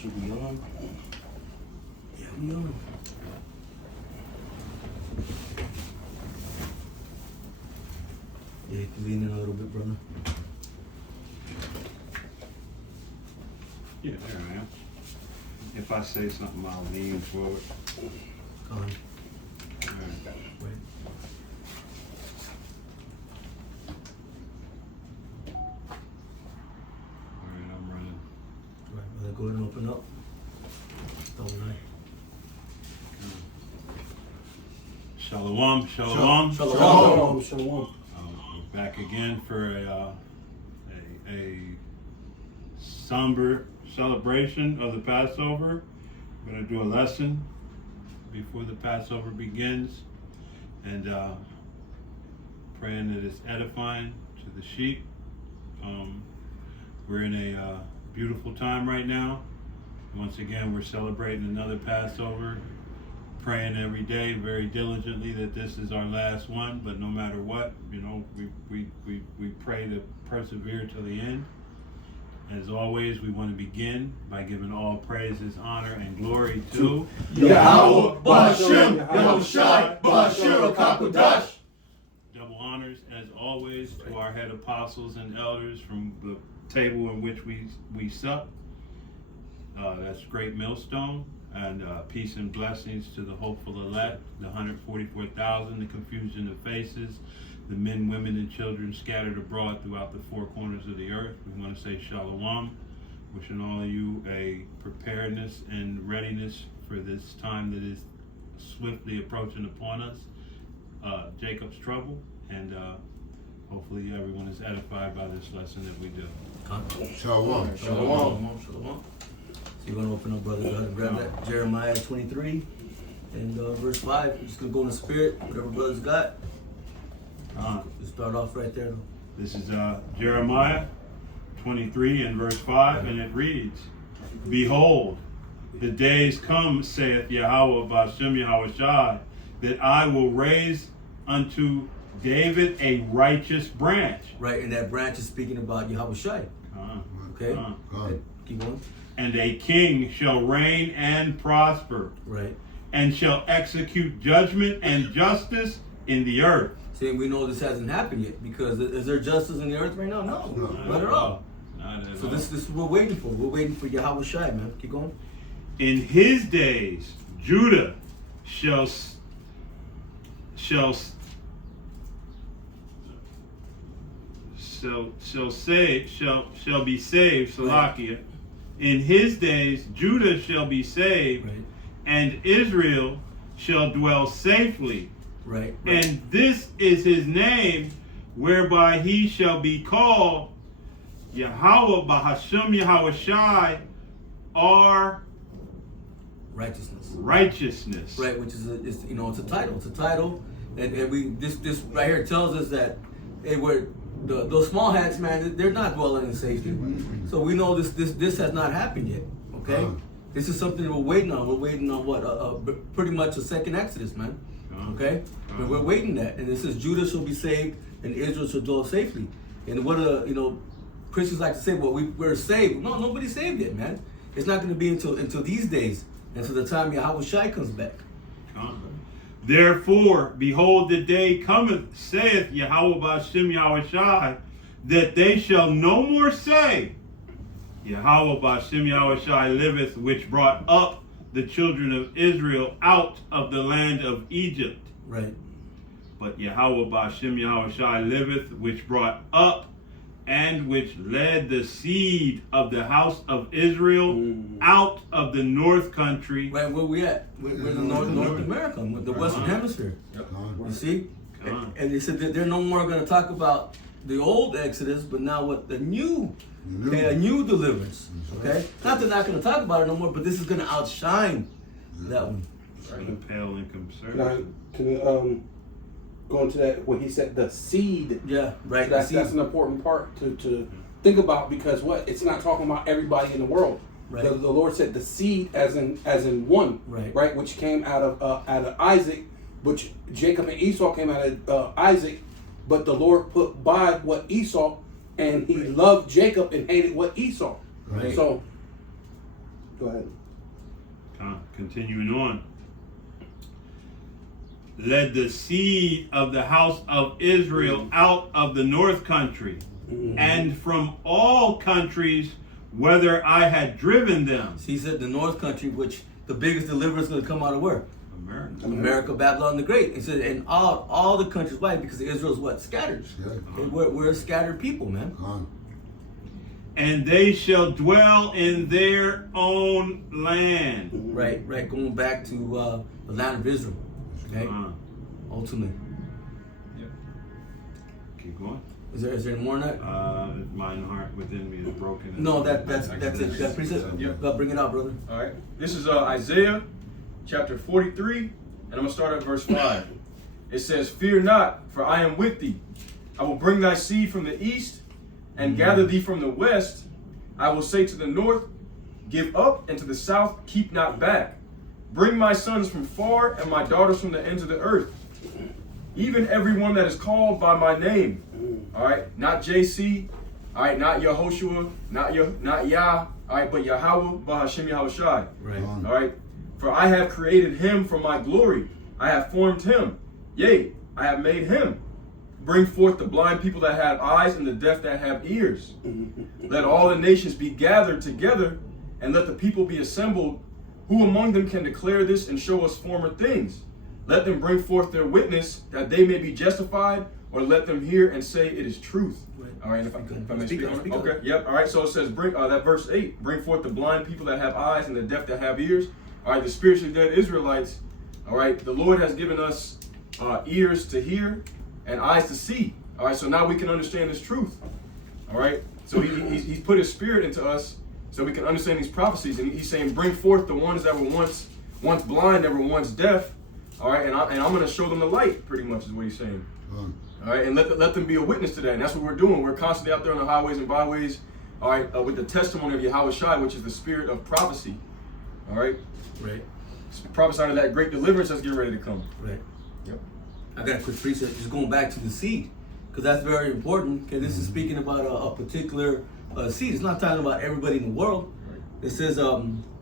Should we on? Yeah, we on. Yeah, you can lean in a little bit, brother. Yeah, there I am. If I say something, I'll lean forward. Go on. All right. Wait. All right, I'm running. Right, brother, go ahead and open up. All right. Shalom, shalom. Shalom. Shalom. We're back again for a somber celebration of the Passover. We're going to do a lesson before the Passover begins, and praying that it's edifying to the sheep. We're in a beautiful time right now. Once again, we're celebrating another Passover, praying every day very diligently that this is our last one, but no matter what, you know, we pray to persevere till the end. As always, we want to begin by giving all praises, honor, and glory to Yahweh, Ba'ashem, Yahushai, Ba'ashir, HaKadosh. Double honors, as always, to our head apostles and elders from the table in which we sup. That's Great Millstone. And peace and blessings to the hopeful elect, the 144,000, the confusion of faces, the men, women, and children scattered abroad throughout the four corners of the earth. We want to say shalom, wishing all of you a preparedness and readiness for this time that is swiftly approaching upon us, Jacob's trouble, and hopefully everyone is edified by this lesson that we do. Shalom. Shalom. So you're going to open up, brother. Go ahead and grab that. Jeremiah 23 and verse 5. We're just going to go in the spirit, whatever brother's got. We'll start off right there. This is Jeremiah 23 and verse 5, and it reads, Behold, the days come, saith Yahweh Ba'ashem Yahushai, that I will raise unto David a righteous branch. Right, and that branch is speaking about Yahushai. Okay? Keep going. And a king shall reign and prosper. Right. And shall execute judgment and justice in the earth. See, we know this hasn't happened yet, because is there justice in the earth right now? No, not at all. Not at So all. this is what we're waiting for. We're waiting for Yahushai, man. Keep going. In his days, Judah shall be saved, Salakia. In his days, Judah shall be saved, Right. and Israel shall dwell safely. Right. And this is his name, whereby he shall be called Yahweh Ba'ashem Yahushai, our righteousness. Right, which is it's a title. It's a title, and this right here tells us that those small hats, man, they're not dwelling in safety. So we know this has not happened yet. Okay, this is something that we're waiting on. We're waiting on what pretty much a second Exodus, man. Okay, but we're waiting that, and it says Judah shall be saved and Israel shall dwell safely. And what Christians like to say, well, we're saved. No, nobody's saved yet, man. It's not going to be until these days, until the time Yahushai comes back. Therefore, behold, the day cometh, saith Yahweh Ba'ashem Yahushai, that they shall no more say, Yahweh Ba'ashem Yahushai liveth, which brought up the children of Israel out of the land of Egypt. Right. But Yahweh Ba'ashem Yahushai liveth, which brought up and which led the seed of the house of Israel out of the north country. Right, where we at? We're in North America, with the Western Hemisphere. You see? And they said that they're no more going to talk about the old Exodus, but now what a new deliverance. Okay? Not they're not going to talk about it no more, but this is going to outshine that one. Right. Pale and conservative. Can go into that where he said the seed. Yeah, right. So that's an important part to think about, because it's not talking about everybody in the world. Right. The Lord said the seed as in one, right, which came out of Isaac, which Jacob and Esau came out of Isaac, but the Lord put by what Esau, and he loved Jacob and hated what Esau. Right. So Go ahead. Continuing on. Led the seed of the house of Israel out of the north country, and from all countries whither I had driven them. So he said the north country, which the biggest deliverance is going to come out of where? America. America, Babylon the Great. It said, and all the countries. Why? Because Israel's what? Scattered. We're a scattered people, man. And they shall dwell in their own land. Right. Going back to the land of Israel. Okay. Ultimately. Yep. Keep going. Is there any more than that? Mine heart within me is broken. No, that's it. That precept. Yep. Bring it out, brother. All right. This is Isaiah chapter 43, and I'm going to start at verse 5. It says, "Fear not, for I am with thee. I will bring thy seed from the east and gather thee from the west. I will say to the north, give up, and to the south, keep not back. Bring my sons from far and my daughters from the ends of the earth. Even everyone that is called by my name." All right, not JC, all right, not Yehoshua, not Yah, all right, but Yahweh, Bahashem Yahushai. Right. All right, for I have created him for my glory. I have formed him. Yea, I have made him. Bring forth the blind people that have eyes and the deaf that have ears. Let all the nations be gathered together, and let the people be assembled. Who among them can declare this and show us former things? Let them bring forth their witness, that they may be justified, or let them hear and say it is truth. Right. All right, if I may speak on it. on it. Okay, yep. All right, so it says, bring that verse 8, bring forth the blind people that have eyes and the deaf that have ears. All right, the spiritually dead Israelites. All right, the Lord has given us ears to hear and eyes to see. All right, so now we can understand this truth. All right, so he's put his spirit into us so we can understand these prophecies, and he's saying, bring forth the ones that were once blind, that were once deaf. All right, and I'm going to show them the light, pretty much is what he's saying. All right, and let them be a witness to that. And that's what we're doing. We're constantly out there on the highways and byways, all right, with the testimony of Yahweh Shai, which is the spirit of prophecy. All right? Right. Prophesying of that great deliverance that's getting ready to come. Right. Yep. I got a quick precept, just going back to the seed, because that's very important. Okay, this is speaking about a particular seed. It's not talking about everybody in the world. Right. It says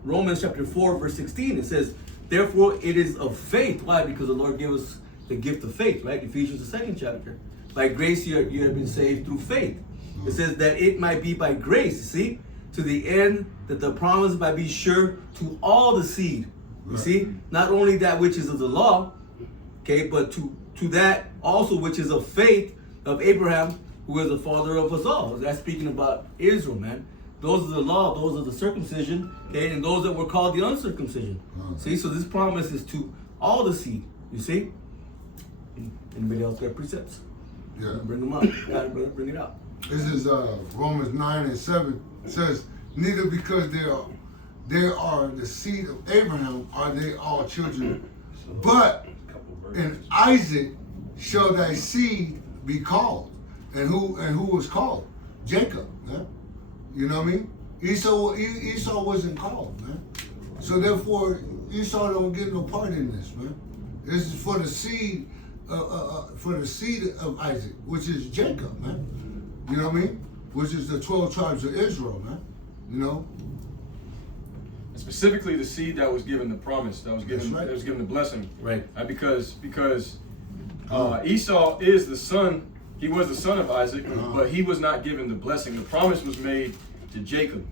Romans chapter 4, verse 16. It says, therefore it is of faith. Why? Because the Lord gave us the gift of faith, right? Ephesians, the 2nd chapter. By grace you have been saved through faith. It says that it might be by grace, see, to the end that the promise might be sure to all the seed. You see, not only that which is of the law, okay, but to that also which is of faith of Abraham, who is the father of us all. That's speaking about Israel, man. Those are the law, those are the circumcision, okay, and those that were called the uncircumcision. See, so this promise is to all the seed, you see? Anybody else got precepts? Yeah. Bring them up. Got it, brother. Bring it out. This is Romans 9:7. It says, neither because they are the seed of Abraham are they all children, but in Isaac shall thy seed be called. And who was called? Jacob, man. You know what I mean? Esau wasn't called, man. So therefore, Esau don't get no part in this, man. This is for the seed of Isaac, which is Jacob, man. You know what I mean? Which is the 12 tribes of Israel, man. You know? And specifically the seed that was given the promise, that was given the blessing. Right. Because Esau is the son, he was the son of Isaac, but he was not given the blessing. The promise was made to Jacob,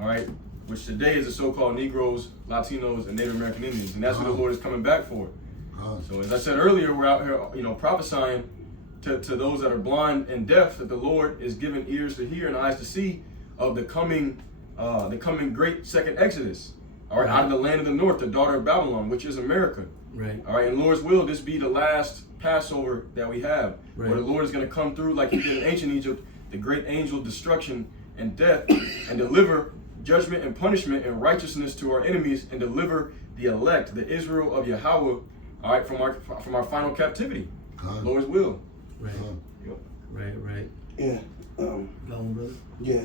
all right, which today is the so-called Negroes, Latinos, and Native American Indians, and that's what the Lord is coming back for. So as I said earlier, we're out here, prophesying to those that are blind and deaf that the Lord is giving ears to hear and eyes to see of the coming great second Exodus. All right, out of the land of the north, the daughter of Babylon, which is America. Right. All right, and Lord's will, this be the last Passover that we have, where the Lord is going to come through like he did in ancient Egypt, the great angel of destruction and death, and deliver judgment and punishment and righteousness to our enemies, and deliver the elect, the Israel of Yahweh, all right, from our final captivity. Lord's will. Right. Yep. Right. Yeah. Go on, brother. Yeah.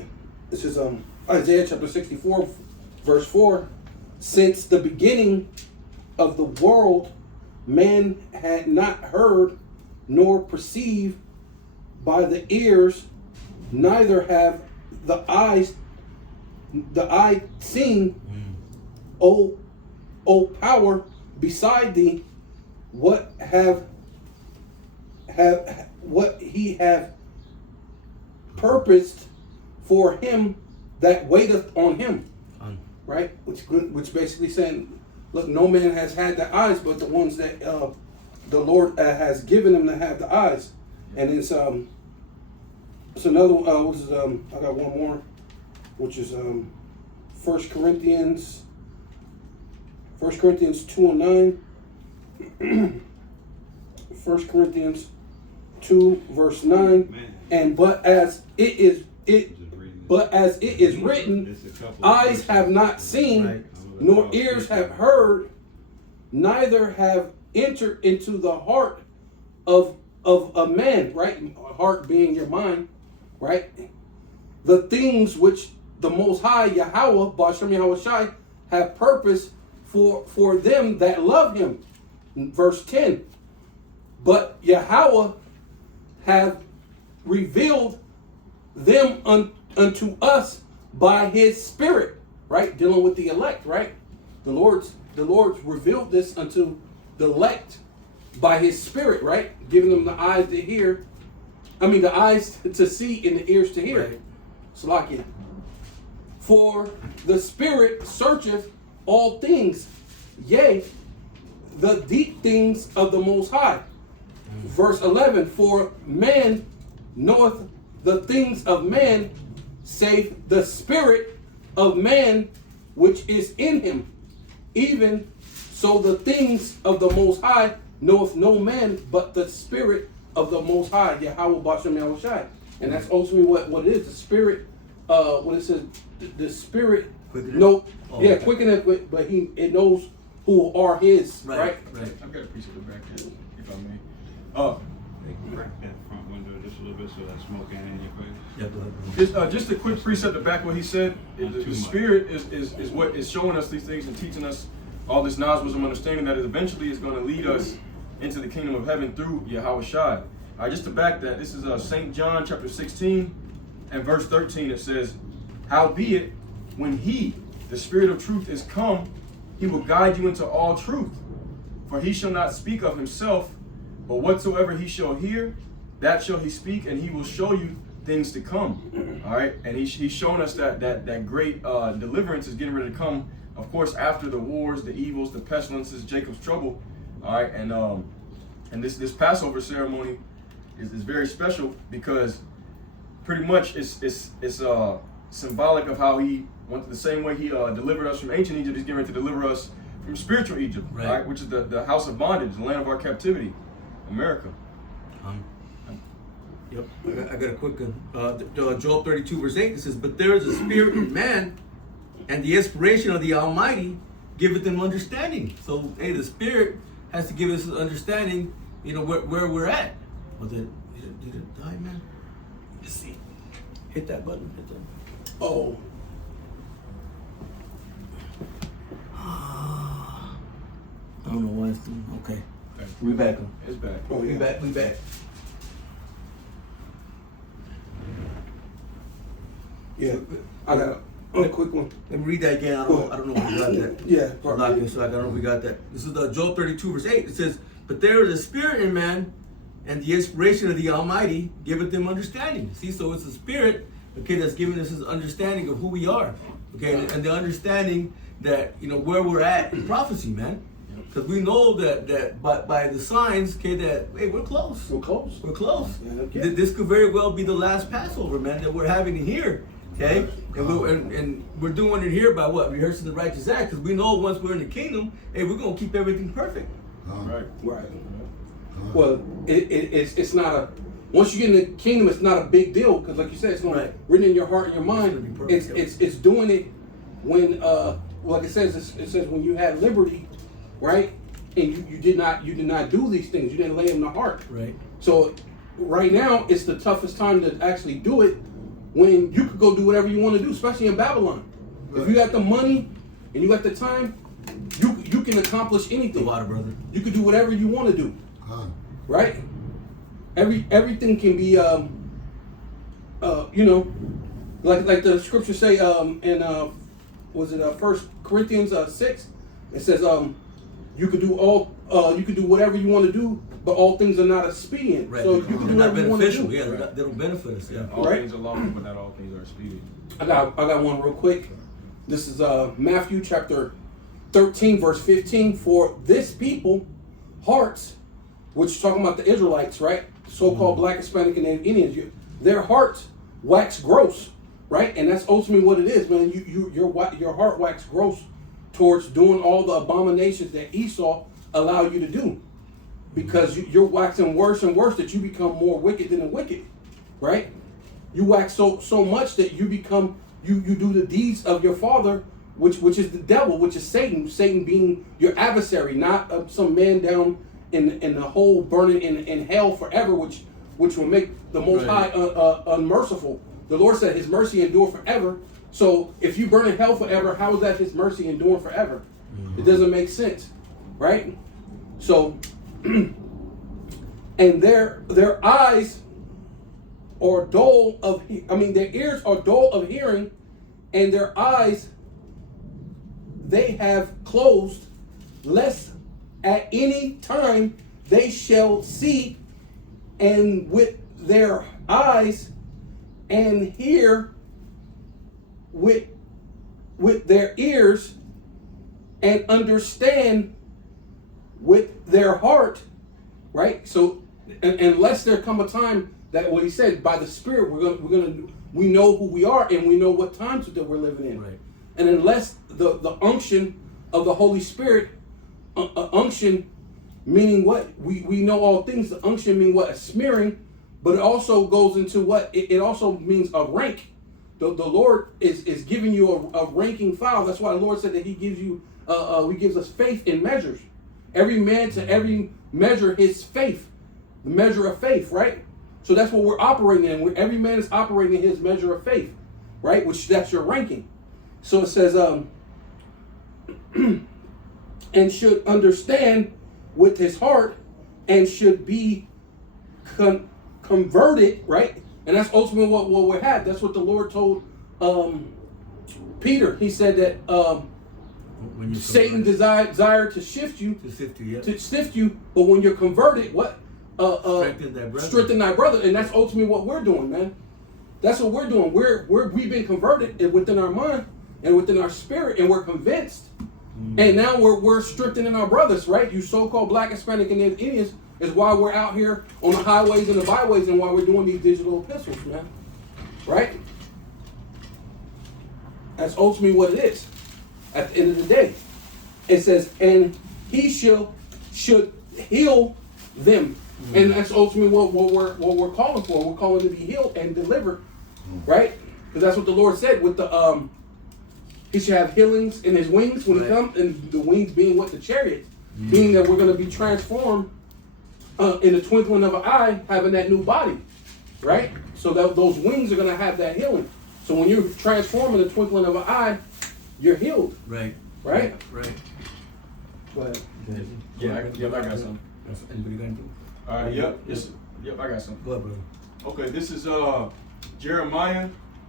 This is Isaiah chapter 64, verse 4. Since the beginning of the world, man had not heard nor perceived by the ears, neither have the eye seen, O power beside thee, what he have purposed for him that waiteth on him. Right? Which basically saying, look, no man has had the eyes but the ones that the Lord has given them to have the eyes. And it's another which is I got one more, which is 1 Corinthians 2:9. 1 Corinthians 2 verse 9. And but as it is written, eyes have not seen, nor ears have heard, neither have entered into the heart of a man, right? Heart being your mind, right? The things which the Most High, Yahweh, Ba'ashem Yahweh Shai, have purpose for them that love him. Verse 10. But Yahweh have revealed them unto us by his Spirit, right? Dealing with the elect, right? The Lord's revealed this unto the elect by his Spirit, right? Giving them the eyes to hear. The eyes to see and the ears to hear. Right. Salakia. For the Spirit searcheth all things, yea, the deep things of the Most High. Verse 11, for man knoweth the things of man, save the spirit of man which is in him. Even so the things of the Most High knoweth no man but the Spirit of the Most High, Yahweh Ba'ashem Yahweh Shai. And that's ultimately what it is. The Spirit, what it says, the Spirit, quickeneth, but it knows who are his, right? I've got a piece of the back end, if I may. Crack that front window just a little bit so that smoke ain't in your face. Yeah, go ahead. Just a quick precept to back what he said. The Spirit is what is showing us these things and teaching us all this knowledge, wisdom, understanding that it eventually is going to lead us into the kingdom of heaven through Yahweh Shai. All right, just to back that, this is St. John chapter 16 and verse 13. It says, howbeit, when he, the Spirit of truth, is come, he will guide you into all truth. For he shall not speak of himself, but whatsoever he shall hear, that shall he speak, and he will show you things to come. All right, and he's showing us that great deliverance is getting ready to come. Of course, after the wars, the evils, the pestilences, Jacob's trouble. All right, and this Passover ceremony is very special because pretty much it's symbolic of how he went the same way he delivered us from ancient Egypt. He's getting ready to deliver us from spiritual Egypt, right? Which is the house of bondage, the land of our captivity, America. Yep, I got a quick one. Joel 32 verse 8, it says, but there is a spirit in man, and the inspiration of the Almighty giveth them understanding. So, hey, the Spirit has to give us understanding, where we're at. Was it, did it die, man? Let's see. Hit that button. Hit that. Oh. I don't know why it's doing. Okay. We back. It's back. Oh, yeah. We back. Yeah, I got a quick one. Let me read that again. I don't know if we got that. Yeah, So I don't know if we got that. This is Joel 32 verse 8. It says, but there is a spirit in man, and the inspiration of the Almighty giveth them understanding. See, so it's the Spirit, okay, that's giving us this understanding of who we are, okay, and the understanding that where we're at in prophecy, man. Because we know that by the signs, okay, that hey, we're close. We're close. We're close. Yeah, okay. This could very well be the last Passover, man, that we're having here. Okay, and we're doing it here by what? Rehearsing the righteous act, because we know once we're in the kingdom, hey, we're gonna keep everything perfect. Right. Well, it's not a. Once you get in the kingdom, it's not a big deal because, like you said, it's going written in your heart and your mind. It's doing it when, like it says when you had liberty, right? And you did not do these things. You didn't lay them to heart. Right. So right now, it's the toughest time to actually do it. When you could go do whatever you want to do, especially in Babylon. Right. If you got the money and you got the time, you can accomplish anything. The water, brother. You can do whatever you want to do. Right? Everything can be like the scriptures say in was it 1 Corinthians 6? It says you could do whatever you want to do, but all things are not expedient. Right. So you can do They're not whatever you want to beneficial. do. Yeah, they don't benefit us. Yeah. All Right. things are lawful, but not all things are expedient. I got one real quick. This is Matthew chapter 13, verse 15. For this people hearts, which is talking about the Israelites, right? So-called Black, Hispanic, and Indians. Their hearts wax gross, right? And that's ultimately what it is, man. Your heart wax gross towards doing all the abominations that Esau allowed you to do, because you're waxing worse and worse that you become more wicked than the wicked, right? You wax so much that you become you do the deeds of your father, which is the devil, which is Satan. Satan being your adversary, not some man down in the hole burning in hell forever, which will make the Most High unmerciful. The Lord said His mercy endure forever. So if you burn in hell forever, how is that His mercy enduring forever? It doesn't make sense, right? So, and their eyes are dull of, their ears are dull of hearing, and their eyes they have closed, lest at any time they shall see, and with their eyes, and hear with their ears, and understand with their heart, right? So, unless there come a time that what he said by the Spirit, we know who we are and we know what times that we're living in, Right. And unless the unction of the Holy Spirit, unction meaning what we know all things. The unction mean what? A smearing, but it also goes into what it also means a rank. The Lord is giving you a ranking file. That's why the Lord said that He gives you He gives us faith in measures. Every man to every measure his faith, the measure of faith, right? So that's what we're operating in. Every man is operating in his measure of faith, right? Which that's your ranking. So it says, and should understand with his heart, and should be converted, right? And that's ultimately what we had. That's what the Lord told Peter. He said that when Satan desired to shift you, to sift you, but when you're converted, what? Strengthen thy brother, and that's ultimately what we're doing, man. That's what we're doing. We've been converted within our mind and within our spirit, and we're convinced. And now we're strengthening our brothers, right? You so-called Black, Hispanic, and Indians is why we're out here on the highways and the byways, and why we're doing these digital epistles, man. Right? That's ultimately what it is. At the end of the day, it says, and He should heal them. And that's ultimately what we're calling for. We're calling to be healed and delivered, right? Because that's what the Lord said with the He should have healings in His wings when He comes, and the wings being what? The chariots, meaning that we're going to be transformed in the twinkling of an eye, having that new body, right? So that those wings are going to have that healing. So when you're transformed in the twinkling of an eye, you're healed. Right. Right. Go ahead. Yeah, I got some. Anybody got anything? Yep, I got some. Go ahead, brother. Okay, this is Jeremiah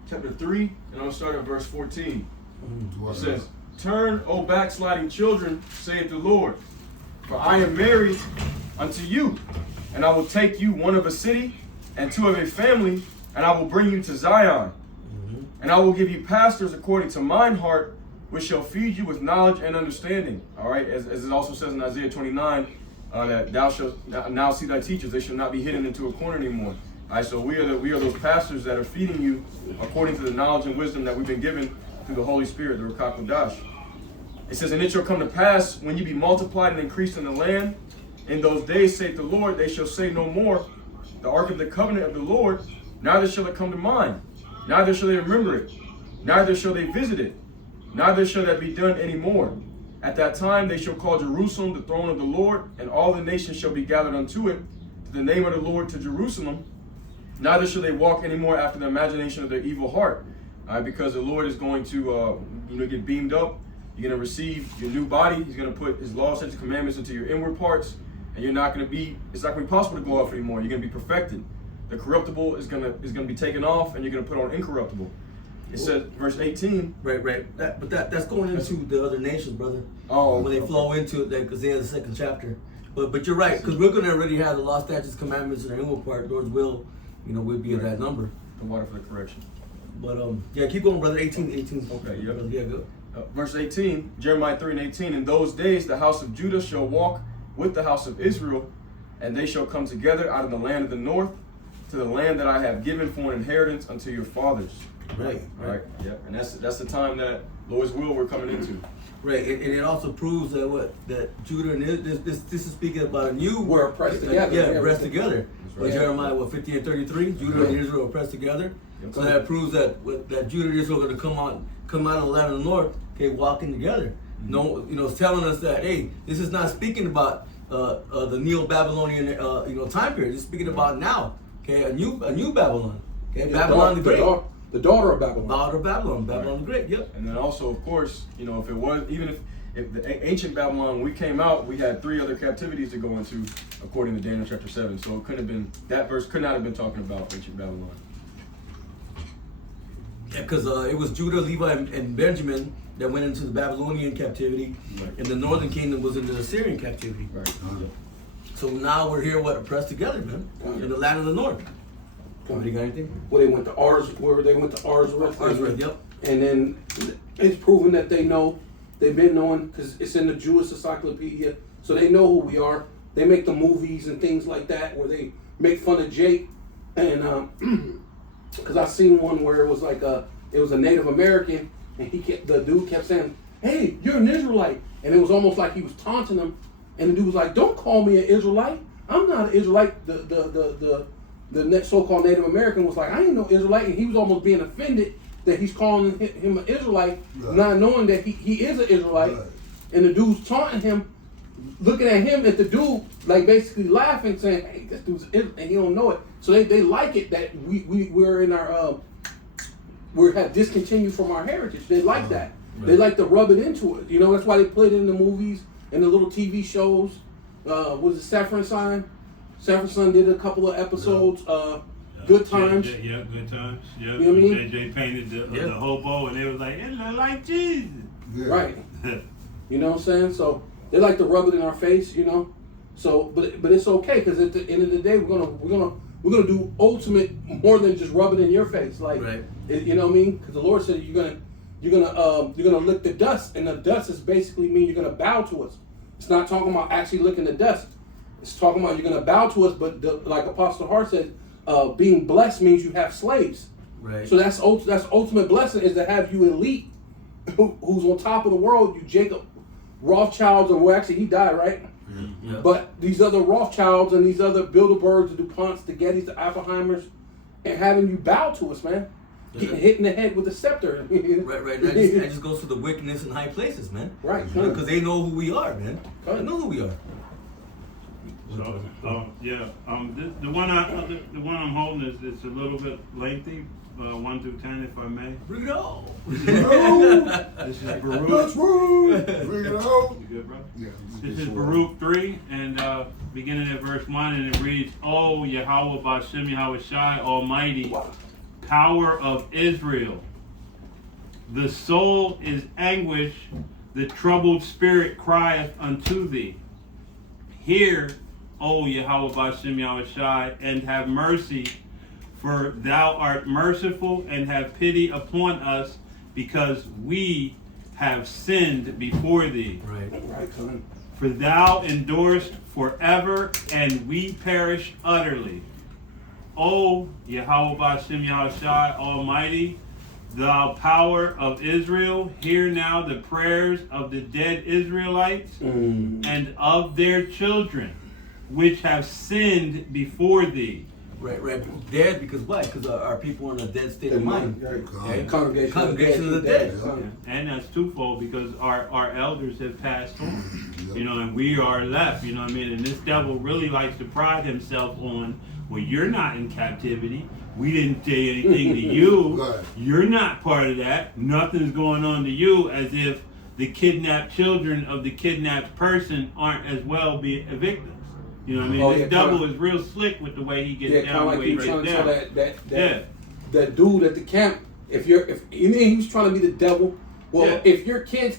chapter 3, and I'm going to start at verse 14. It says, turn, O backsliding children, saith the Lord, for I am married unto you, and I will take you one of a city and two of a family, and I will bring you to Zion. And I will give you pastors according to mine heart, which shall feed you with knowledge and understanding. All right, as it also says in Isaiah 29, that thou shalt now see thy teachers; they shall not be hidden into a corner anymore. All right, so we are those pastors that are feeding you according to the knowledge and wisdom that we've been given through the Holy Spirit, the Ruach HaKodesh. It says, and it shall come to pass when ye be multiplied and increased in the land, in those days, saith the Lord, they shall say no more, the ark of the covenant of the Lord, neither shall it come to mind. Neither shall they remember it, neither shall they visit it, neither shall that be done any more. At that time they shall call Jerusalem the throne of the Lord, and all the nations shall be gathered unto it, to the name of the Lord to Jerusalem. Neither shall they walk any more after the imagination of their evil heart, because the Lord is going to get beamed up. You're going to receive your new body. He's going to put His law, statutes, commandments into your inward parts, and it's not going to be possible to go off anymore. You're going to be perfected. The corruptible is going to be taken off, and you're going to put on incorruptible. It says, verse 18. Right. That's going into the other nations, brother. Oh, when they flow into it, because they have the second chapter. But you're right, because we're going to already have the law, statutes, commandments, and the inward part. Lord's will, we'll be at that number. The water for the correction. But yeah, keep going, brother. 18. Okay, yeah. Yeah, go. Verse 18, Jeremiah 3:18. In those days, the house of Judah shall walk with the house of Israel, and they shall come together out of the land of the north to the land that I have given for an inheritance unto your fathers. Right. Yeah, and that's the time that Lord's will we're coming into. Right, and it also proves that Judah and this is speaking about a new We're oppressed together. Yeah, oppressed together. right. But Jeremiah 50 and 33, Judah and Israel oppressed together. Yep. So that proves that Judah and Israel are going to come out of the land of the north, okay, walking together. No, it's telling us that this is not speaking about the Neo-Babylonian time period. It's speaking about now, okay, a new Babylon, okay, Babylon the Great. The daughter of Babylon. Daughter of Babylon, Babylon the Great. Yep. And then also, of course, if it was, even if the ancient Babylon, when we came out, we had 3 other captivities to go into, according to Daniel chapter 7. So it couldn't have been, that verse could not have been talking about ancient Babylon. Yeah, because it was Judah, Levi, and Benjamin that went into the Babylonian captivity, Right. and the northern kingdom was in the Assyrian captivity. Right. So now we're here, oppressed together, man, in the land of the north. Somebody got anything? Where they went to Arzareth. Arzareth, yep. And then it's proven that they've been knowing, because it's in the Jewish encyclopedia, so they know who we are. They make the movies and things like that where they make fun of Jake, and because I seen one where it was like it was a Native American, and the dude kept saying, "Hey, you're an Israelite," and it was almost like he was taunting him, and the dude was like, "Don't call me an Israelite. I'm not an Israelite." The so-called Native American was like, "I ain't no Israelite," and he was almost being offended that he's calling him an Israelite, right. not knowing that he is an Israelite, Right. and the dude's taunting him, looking at him at the dude, like basically laughing, saying, "Hey, this dude's Israel," and he don't know it. So they like it that we're in our we have discontinued from our heritage. They like that. Right. They like to rub it into it. That's why they put it in the movies and the little TV shows. Was it Saffron Sign? Saffron Son did a couple of episodes. Good Times. Yeah, Good Times. Yeah, You know what I mean? they painted the hobo, and they was like, it look like Jesus. Yeah. Right. You know what I'm saying? So they like to rub it in our face, So, but it's okay, because at the end of the day, we're gonna do ultimate more than just rub it in your face, like Right. you know what I mean? Because the Lord said you're gonna lick the dust, and the dust is basically mean you're gonna bow to us. It's not talking about actually licking the dust. It's talking about you're gonna bow to us, but like Apostle Hart said, being blessed means you have slaves. Right. So that's ultimate blessing, is to have you elite, who's on top of the world. You Jacob Rothschilds, or actually he died, right? Yeah. But these other Rothschilds and these other Bilderbergs, the DuPonts, the Gettys, the Oppenheimers, and having you bow to us, man. Getting hit in the head with a scepter. Right. That just goes to the wickedness in high places, man. Right. Because they know who we are, man. Right. They know who we are. So, the one I'm holding is a little bit lengthy, 1 through 10, if I may. Bring it on. This is Baruch. That's right. Bring it out. You good, bro? Yeah. This is Baruch 3, and beginning at verse 1, and it reads, "O Yahweh Bashem Yahweh Shai, Almighty, power of Israel, the soul is anguish, the troubled spirit crieth unto thee. Hear, O Yahweh Bashem Yahweh Shai, and have mercy, for thou art merciful, and have pity upon us, because we have sinned before thee. Right. Son. For thou endurest forever, and we perish utterly. O Yahweh Bashem Yahweh Shai, Almighty, thou power of Israel, hear now the prayers of the dead Israelites and of their children, which have sinned before thee." Right. Dead because why? Because our people are in a dead state of mind. Right. Okay? Congregation of the dead. Yeah. And that's twofold, because our elders have passed on, and we are left, what I mean? And this devil really likes to pride himself on, well, you're not in captivity. We didn't say anything to you. Right. You're not part of that. Nothing's going on to you, as if the kidnapped children of the kidnapped person aren't as well be victims. You know what I mean? Oh, This yeah, devil is real slick with the way he gets Yeah, down, kind of the like way he you trying gets to down. tell that dude at the camp if he was trying to be the devil. Well, Yeah. if your kids,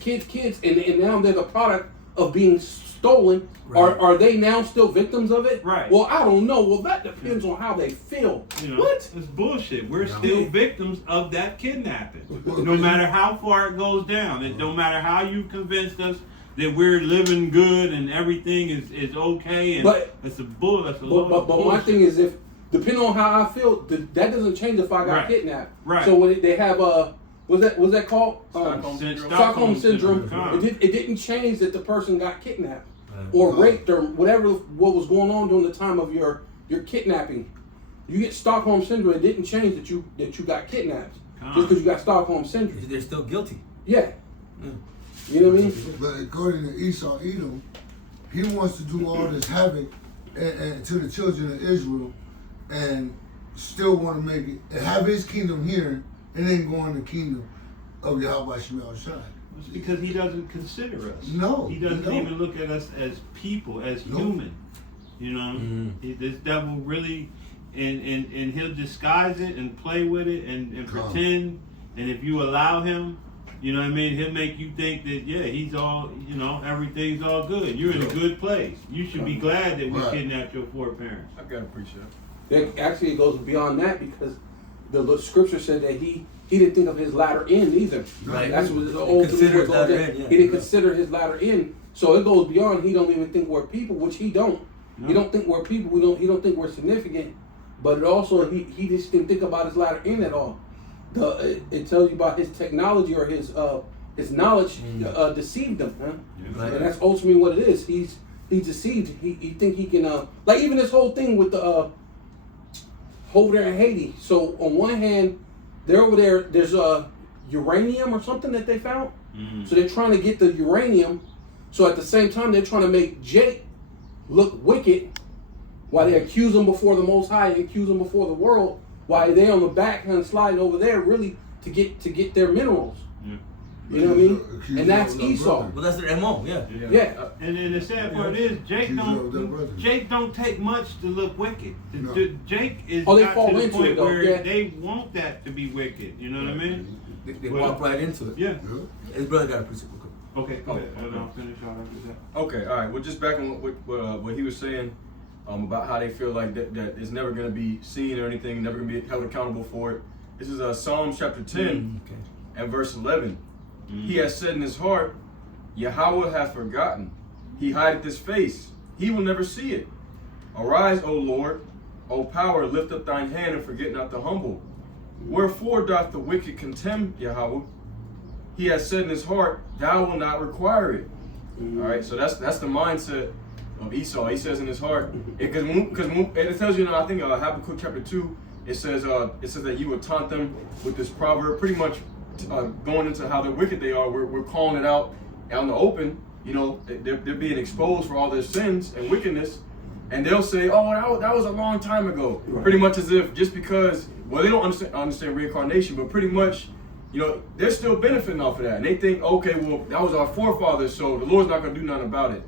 and now they're the product of being stolen, Right. are they now still victims of it? Right. Well, I don't know. Well, that depends on how they feel. You know, What? It's bullshit. We're Yeah. still victims of that kidnapping. No matter how far it goes down, it don't matter how you convinced us that we're living good and everything is okay, and But- that's a bull. That's a But, load but, of but my bullshit. thing is, if depending on how I feel, that doesn't change if I got Right. kidnapped. Right. So when they have what's that called? Stockholm syndrome. Come. It didn't change that the person got kidnapped Right. or raped or whatever what was going on during the time of your kidnapping. You get Stockholm syndrome. It didn't change that you got kidnapped just because you got Stockholm syndrome. They're still guilty. Yeah. You know what I mean? But according to Esau Edom, he wants to do all this havoc and to the children of Israel, and still want to make it and have his kingdom here, and then go in the kingdom of Yahweh Shemel Shai. It's because he doesn't consider us. No, he doesn't he don't. even look at us as people, as No. human. You know, Mhm. this devil really, and he'll disguise it and play with it and pretend. And if you allow him, you know what I mean, he'll make you think that he's all, everything's all good. You're in a good place. You should be glad that we Right. kidnapped your foreparents. I gotta appreciate it. Actually, it goes beyond that because the scripture said that he didn't think of his latter end either. Right. That's what the He old considered his Testament latter said. end, yeah. He didn't consider his latter end. So it goes beyond. He don't even think we're people, which he don't. No. He don't think we're people. He don't think we're significant. But it also he just didn't think about his latter end at all. It tells you about his technology or his knowledge deceived him, huh? Yeah. Right. And that's ultimately what it is. He's deceived. He think he can like even this whole thing with the over there in Haiti. So on one hand, they're over there. There's uranium or something that they found. Mm. So they're trying to get the uranium. So at the same time, they're trying to make Jake look wicked, while they accuse him before the Most High and accuse him before the world. While they're on the backhand sliding over there, really to get their minerals. Yeah. You know what I mean? And that's Esau. Well, that's their MO. Yeah. Yeah. And then the sad part is Jake don't take much to look wicked. No. Jake is Oh, they got fall to the into point it, though, where yeah. they want that to be wicked. You know what I mean? They Well, walk right into it. Yeah. His brother got a precept. Okay, go ahead. And I'll finish out after that. Okay, all right. Well, just back on what he was saying about how they feel like that it's never going to be seen or anything, never going to be held accountable for it. This is Psalms chapter 10 Okay. and verse 11. He has said in his heart, Yahweh hath forgotten. He hideth his face. He will never see it. Arise, O Lord. O power, lift up thine hand and forget not the humble. Wherefore doth the wicked contemn Yahweh? He has said in his heart, thou wilt not require it. All right, so that's the mindset of Esau. He says in his heart, because it tells you, I think Habakkuk chapter 2, it says that you would taunt them with this proverb, pretty much going into how wicked they are. We're calling it out in the open. You know, they're being exposed for all their sins and wickedness, and they'll say, "Oh, that was a long time ago." Right. Pretty much as if just because, well, they don't understand reincarnation, but pretty much, you know, they're still benefiting off of that, and they think, okay, well, that was our forefathers, so the Lord's not going to do nothing about it.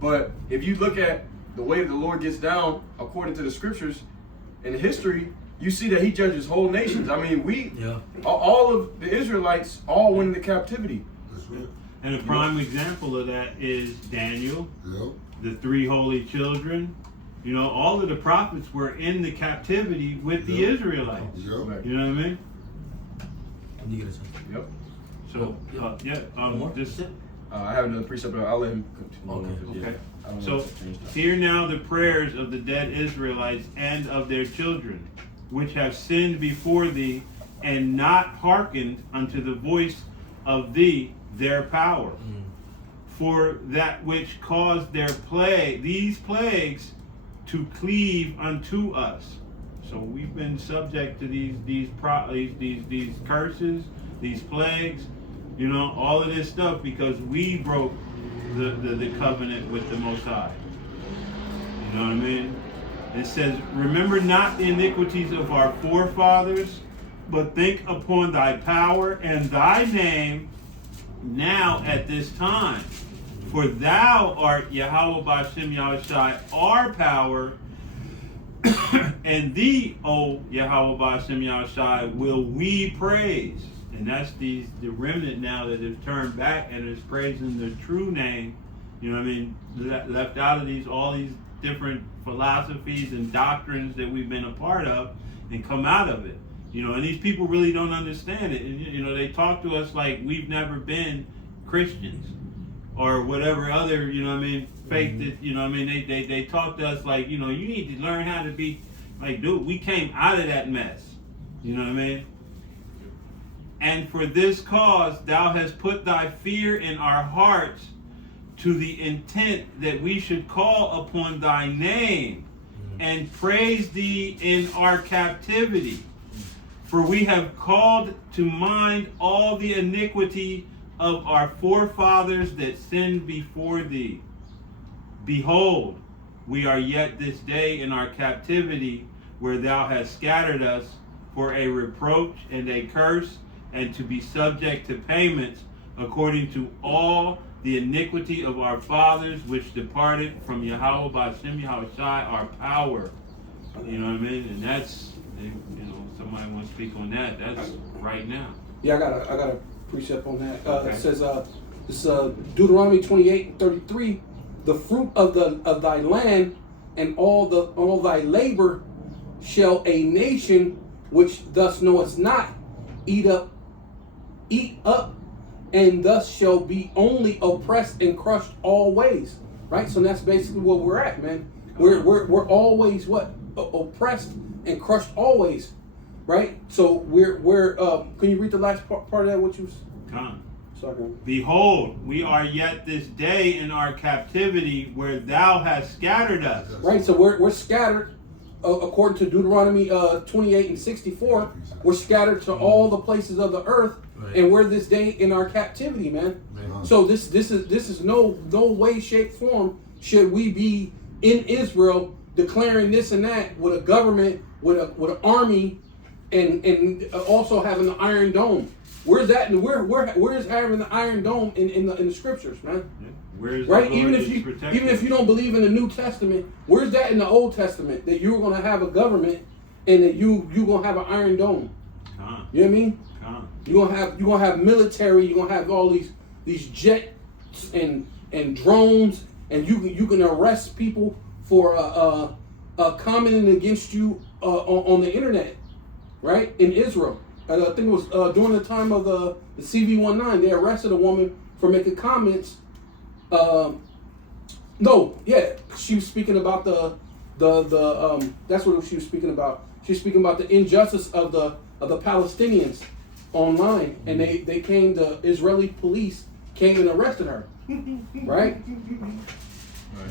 But if you look at the way the Lord gets down, according to the scriptures in history, you see that He judges whole nations. I mean, all of the Israelites all went into captivity. That's right. And a prime example of that is Daniel, Yep. the three holy children. You know, all of the prophets were in the captivity with the Yep. Israelites. Yep. You know what I mean? Can you get a second? Yep. So, One more? just I have another precept, but I'll let him continue. Okay. okay. I don't So, want to change that. hear now the prayers of the dead Israelites and of their children, which have sinned before thee, and not hearkened unto the voice of thee, their power. For that which caused these plagues to cleave unto us. So we've been subject to these curses, these plagues, you know, all of this stuff because we broke the covenant with the Most High. You know what I mean? It says, remember not the iniquities of our forefathers, but think upon thy power and thy name now at this time. For thou art Yahweh B'Shem Yahushai, our power, And thee, O Yahweh Ba'ashem Yahushai, will we praise. And that's the remnant now that has turned back and is praising the true name. You know what I mean? Left out of all these different philosophies and doctrines that we've been a part of and come out of it. You know, and these people really don't understand it. And, you know, they talk to us like we've never been Christians or whatever other, you know what I mean, faith that, you know what I mean, they talk to us like, you know, you need to learn how to be, like, dude, we came out of that mess. You know what I mean? And for this cause, thou hast put thy fear in our hearts to the intent that we should call upon thy name and praise thee in our captivity. For we have called to mind all the iniquity of our forefathers that sinned before thee. Behold, we are yet this day in our captivity, where thou hast scattered us for a reproach and a curse, and to be subject to payments according to all the iniquity of our fathers, which departed from Yahweh Ba'ashem Yahushai, our power. You know what I mean? And that's, you know, somebody want to speak on that. That's right now. Yeah, I got a precept on that. Okay. It says, this Deuteronomy 28:33, the fruit of thy land and all thy labor shall a nation which thus knoweth not eat up, and thus shall be only oppressed and crushed always. Right? So that's basically what we're at, man. We're always what? Oppressed and crushed always. Right? So we're can you read the last part of that, what you was? Come. So I can... Behold, we are yet this day in our captivity, where thou hast scattered us. Right, so we're scattered, according to Deuteronomy 28:64. We're scattered to all the places of the earth, Right. and we're this day in our captivity, man. Right. So this is no way, shape, form should we be in Israel declaring this and that with a government, with an army, and also having the Iron Dome. Where's that? And where's having the Iron Dome in the scriptures, man? Yeah. Where's Right? the Even Lord if that's you protecting don't believe in the New Testament, where's that in the Old Testament that you're gonna have a government and that you gonna have an Iron Dome? Come. You know what I mean? Come. You're gonna have military. You're gonna have all these jets and drones, and you can arrest people for commenting against you on the internet, right? In Israel, and I think it was during the time of the CV-19, they arrested a woman for making comments. She was speaking about the that's what she was speaking about. She was speaking about the injustice of the Palestinians online, and they came, the Israeli police came and arrested her, right?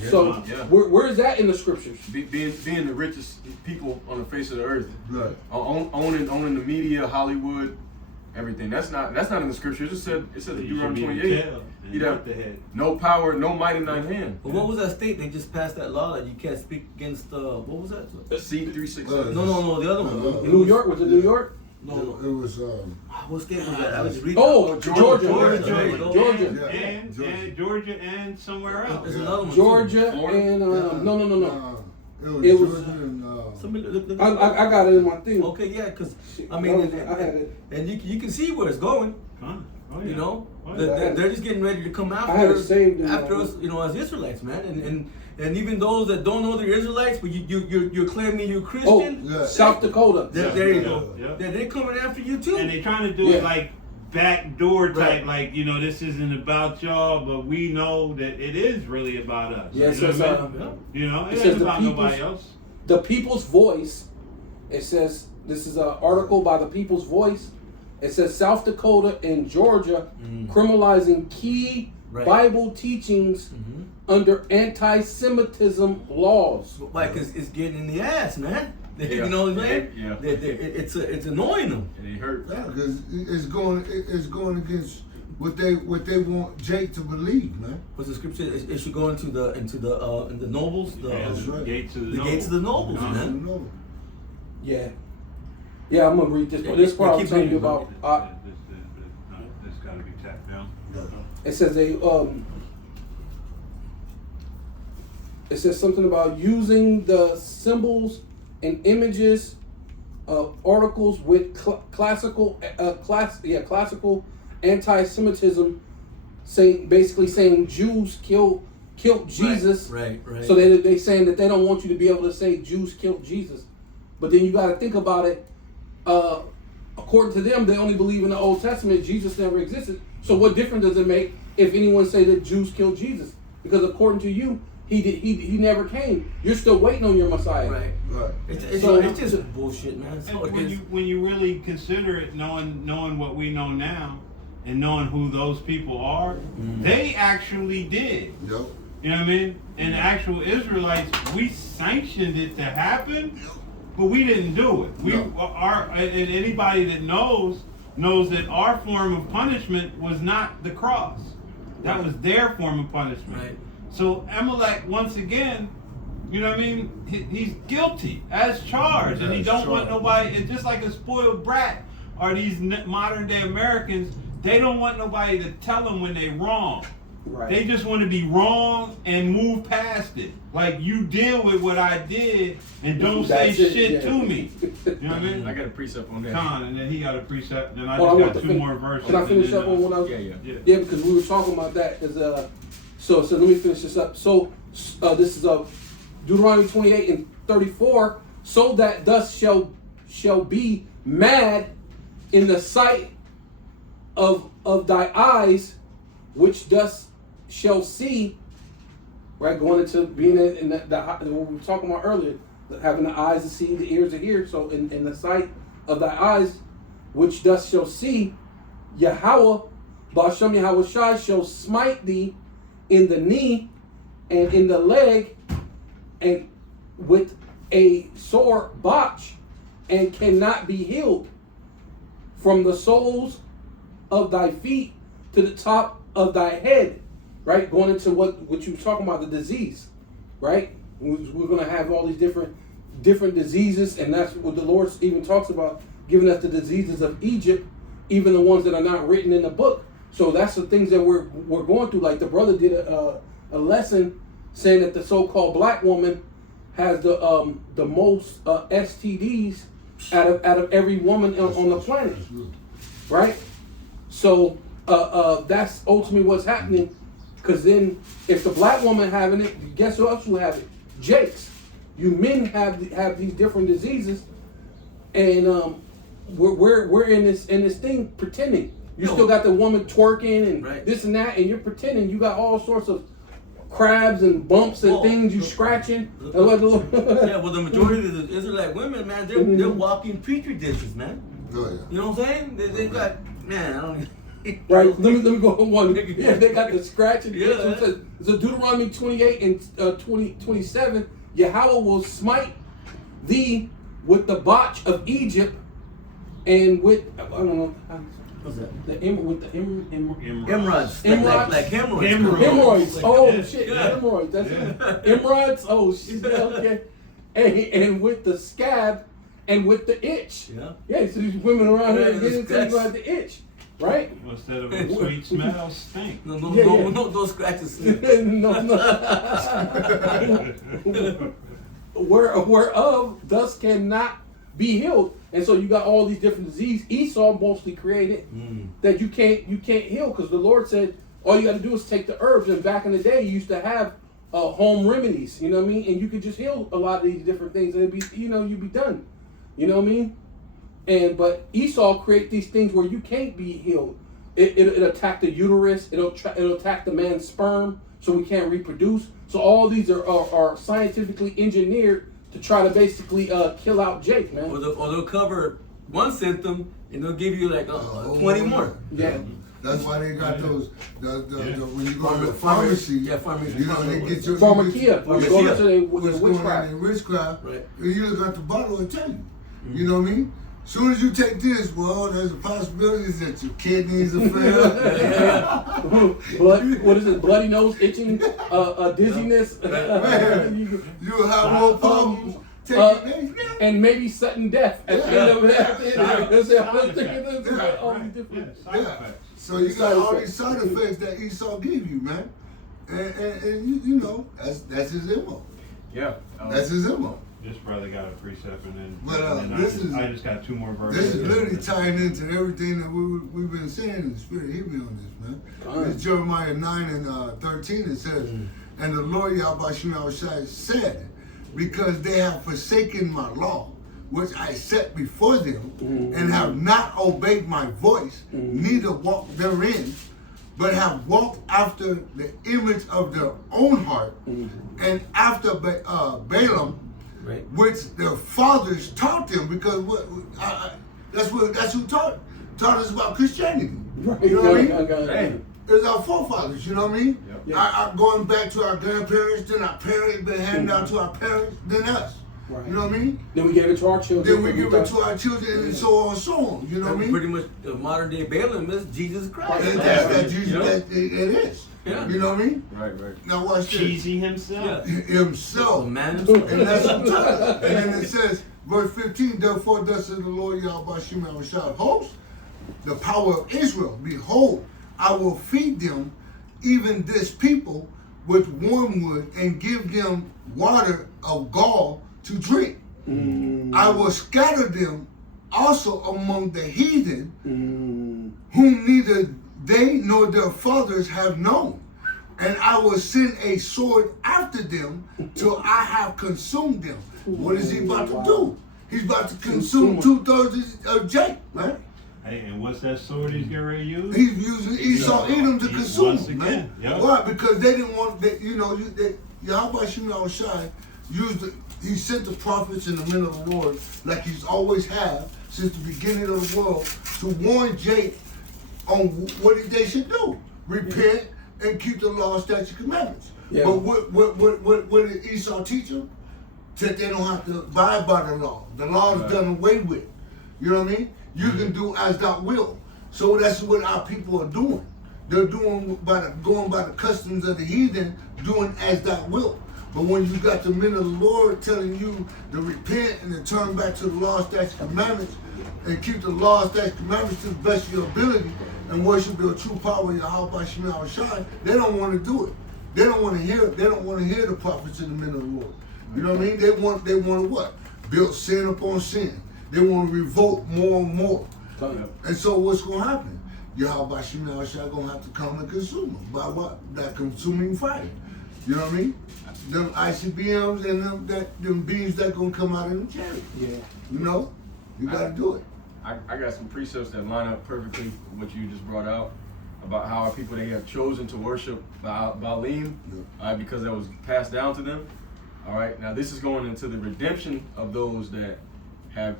So where is that in the scriptures? Being the richest people on the face of the earth, Right. owning the media, Hollywood, everything. That's not in the scriptures. It said in Deuteronomy 28. You have the head. No power, no might in thine hand. But what was that state? They just passed that law that you can't speak against. What was that? C-367. No, the other one. New York, was it New York? No. It was What state was that? I was just reading. Oh, Georgia. Georgia. And Georgia and somewhere else. There's another one. Georgia Florida? and no. It was Georgia and I got it in my thing. Okay, yeah, because I I mean, had it. and you can see where it's going. Come. Oh, yeah. You know, Oh, they're just getting ready to come I had it saved in after my- us, you know, as Israelites, man, and even those that don't know they're Israelites, but you're claiming you're Christian. Yeah. South Dakota. There you go. Yeah. They're coming after you too. And they're trying to do Yeah. it like backdoor type, Right. like, you know, this isn't about y'all, but we know that it is really about us. Yeah, it you know says, what I mean? You know, it it says ain't the about people's- nobody else. The People's Voice. It says, this is an article by the People's Voice. It says South Dakota and Georgia criminalizing key Right. Bible teachings under anti-Semitism laws. Why? Because it's getting in the ass, man. Yeah. You know what I'm saying? Yeah. It's annoying them. And it hurt. Yeah, because it's going against what they want Jake to believe, man. What's the scripture? It should go into the nobles, Yeah, that's right. Gates of the gates of the nobles, Uh-huh. man. No. Yeah. Yeah, I'm gonna read this. Yeah, This part keep I'm telling you reading, about. This got to be tapped down. It says it says something about using the symbols and images, articles with classical anti-Semitism, basically saying Jews killed Jesus. Right. So they saying that they don't want you to be able to say Jews killed Jesus. But then you got to think about it. According to them, they only believe in the Old Testament. Jesus never existed. So what difference does it make if anyone say that Jews killed Jesus? Because according to you, he never came. You're still waiting on your Messiah. Right. It's just bullshit, man. When you really consider it, knowing what we know now, and knowing who those people are, they actually did. Yep. You know what I mean? And the actual Israelites, we sanctioned it to happen, but we didn't do it. And anybody that knows that our form of punishment was not the cross. That was their form of punishment. Right. So Amalek, once again, you know what I mean? He's guilty as charged, and he don't want nobody. And just like a spoiled brat, are these modern day Americans? They don't want nobody to tell them when they're wrong. Right. They just want to be wrong and move past it. Like, you deal with what I did and don't say shit to me. You know what I mean? I got a precept on that. Con, and then he got a precept, and I Oh, just got two more verses. Can I finish up on what I was? Yeah. Yeah, because we were talking about that. So let me finish this up. So this is Deuteronomy 28 and 34. So that thus shall be mad in the sight of thy eyes, which thus shall see. Right, going into being in the what we were talking about earlier, having the eyes to see, the ears to hear. So in the sight of thy eyes, which thus shall see, Yahweh, Ba'ashem Yahweh Shai, shall smite thee in the knee and in the leg, and with a sore botch, and cannot be healed from the soles of thy feet to the top of thy head. Right, going into what you were talking about, the disease, right? We're going to have all these different diseases, and that's what the Lord even talks about, giving us the diseases of Egypt, even the ones that are not written in the book. So that's the things that we're going through. Like the brother did a lesson saying that the so-called black woman has the most STDs out of every woman on the planet, right? So that's ultimately what's happening. Because then, if the black woman having it, guess who else will have it? Jakes. You men have these different diseases, and we're in this thing pretending. You still got the woman twerking and this and that, and you're pretending you got all sorts of crabs and bumps and things you scratching. Yeah, well, the majority of the Israelite women, man, they're walking petri dishes, man. Oh, yeah. You know what I'm saying? They got, man, I don't even. Right, let me go on one. Yeah, they got the scratching. Yeah. So Deuteronomy 28 and 27, Yahweh will smite thee with the botch of Egypt, and with I don't know. What's that? Hemorrhoids. Like hemorrhoids. Hemorrhoids. Oh shit, Yeah. hemorrhoids. That's it. Hemorrhoids. Oh shit. Okay. And with the scab and with the itch. Yeah. So these women around here getting things like the itch. Right? Instead of a sweet smell, stink. No scratches. Whereof thus cannot be healed. And so you got all these different diseases. Esau mostly created that you can't heal, because the Lord said all you got to do is take the herbs. And back in the day, you used to have home remedies. You know what I mean? And you could just heal a lot of these different things, and it'd be you'd be done. You know what I mean? But Esau create these things where you can't be healed. It'll attack the uterus. It'll attack the man's sperm, so we can't reproduce. So all these are scientifically engineered to try to basically kill out Jake, man. Or they'll cover one symptom and they'll give you like 20 more. Yeah. That's why they got those. When you go to the pharmacy, Yeah, pharmacy. you know they get your Pharmakia. Pharmakia. Go into the what's witchcraft. going on in witchcraft. Right. You look at the bottle and tell you. You know what I mean? As soon as you take this, well, there's a possibility that your kidneys will fail. What is it? Bloody nose, itching, dizziness. You'll have more problems. And maybe sudden death at the end of it. Yeah. So you got all these side effects that Esau gave you, man. And you know, that's his MO. Yeah. That's his MO. This brother got a precept, and then, But, and then this is- I just got 2 more verses. This is literally tying into everything that we've been saying in the spirit. Hit me on this, man. It's Jeremiah 9 and 13. It says, and the Lord Yahweh said, because they have forsaken my law, which I set before them, and have not obeyed my voice, neither walked therein, but have walked after the image of their own heart, and after Balaam, Right. which their fathers taught them, because that's who taught us about Christianity. Right. You know what I mean? Okay. It's our forefathers. You know what I mean? Yep. Yeah. Going back to our grandparents, then our parents, been handed down to our parents, then us. Right. You know what I mean? Then we gave it to our children. Then we give it to our children, and so on and so on. You know what I mean? Pretty much the modern day Balaam is Jesus Christ. And Yeah. that's that Jesus. Yeah. That it is. Yeah. You know what I mean? Right. Now watch this. Cheesy himself. Yeah. Himself. The man And himself. that's what taught. And then it says, verse 15, therefore thus says the Lord Yahweh Shem Rashad host, the power of Israel, behold, I will feed them, even this people, with wormwood, and give them water of gall to drink. I will scatter them also among the heathen, whom neither they nor their fathers have known. And I will send a sword after them till I have consumed them. What is he about to do? He's about to consume 2/3 of Jacob, man. Hey, and what's that sword he's getting ready to use? He's using Esau, Edom to consume Once them, again, man. yeah. Why? Because they didn't want that. You know, Yahweh Shemel Shai used. He sent the prophets in the men of the Lord, like he's always have since the beginning of the world, to warn Jake on what they should do: repent and keep the law, statutes, commandments. Yeah. But what did Esau teach them? That they don't have to abide by the law. The law is done away with. You know what I mean? You can do as thou will. So that's what our people are doing. They're doing going by the customs of the heathen, doing as thou will. But when you got the men of the Lord telling you to repent and to turn back to the law, statutes, commandments, and keep the law, statutes, commandments to the best of your ability, and worship your true power, Yahweh Shemel Shai, they don't want to do it. They don't want to hear. They don't want to hear the prophets and the men of the Lord. You know what I mean? They want to what? Build sin upon sin. They want to revolt more and more. And so what's going to happen? Yahweh Shemel Shai going to have to come and consume them. By what? That consuming fire. You know what I mean? Them ICBMs and them beams that going to come out of them chariots. Yeah. You know? You got to do it. I got some precepts that line up perfectly with what you just brought out about how our people, they have chosen to worship Baalim because that was passed down to them. All right, now this is going into the redemption of those that have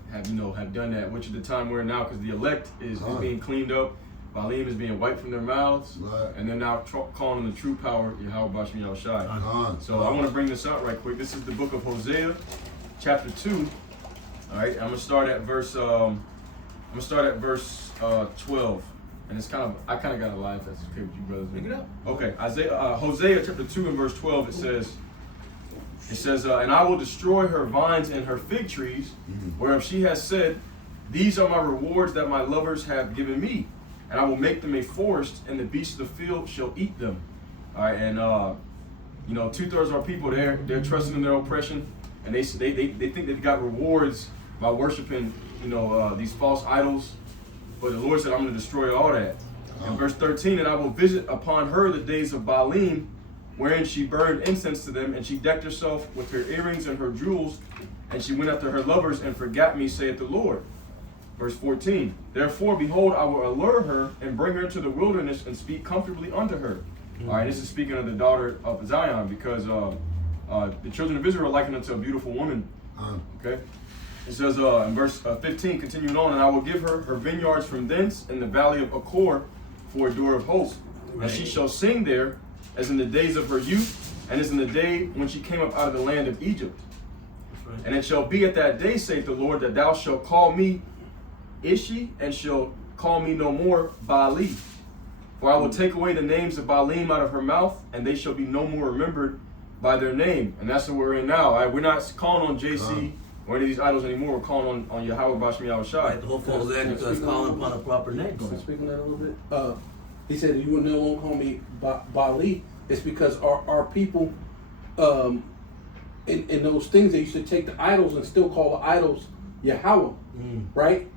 done that, which is the time we're in now, because the elect is being cleaned up. Baalim is being wiped from their mouths, and they're now calling the true power Yahweh Bashem Yahushai. So I want to bring this out right quick. This is the book of Hosea, chapter 2. All right, I'm gonna start at verse 12, and it's I kind of got a lie if that's okay with you, brothers. Pick it up. Okay, Hosea chapter 2 and verse 12. It says, and I will destroy her vines and her fig trees, whereof she has said, these are my rewards that my lovers have given me, and I will make them a forest, and the beasts of the field shall eat them. All right, and 2/3 of our people, they're trusting in their oppression, and they think they've got rewards by worshiping these false idols. But the Lord said, I'm going to destroy all that. In verse 13, and I will visit upon her the days of Baalim, wherein she burned incense to them, and she decked herself with her earrings and her jewels, and she went after her lovers and forgot me, saith the Lord. Verse 14, therefore, behold, I will allure her and bring her into the wilderness and speak comfortably unto her. All right, this is speaking of the daughter of Zion, because the children of Israel likened unto a beautiful woman. Okay, it says in verse 15, continuing on, and I will give her vineyards from thence in the valley of Achor for a door of hope, and she shall sing there as in the days of her youth, and as in the day when she came up out of the land of Egypt. And it shall be at that day, saith the Lord, that thou shalt call me Ishi, and shall call me no more Baali. For I will take away the names of Baalim out of her mouth, and they shall be no more remembered by their name. And that's what we're in now. All right? We're not calling on JC or any of these idols anymore. We're calling on Yahweh Bashem Yahushai. The whole phone there because calling upon a proper name. Can I speak on that a little bit? He said, you will no longer call me Baali. It's because our people in those things, they used to take the idols and still call the idols Yahweh, right?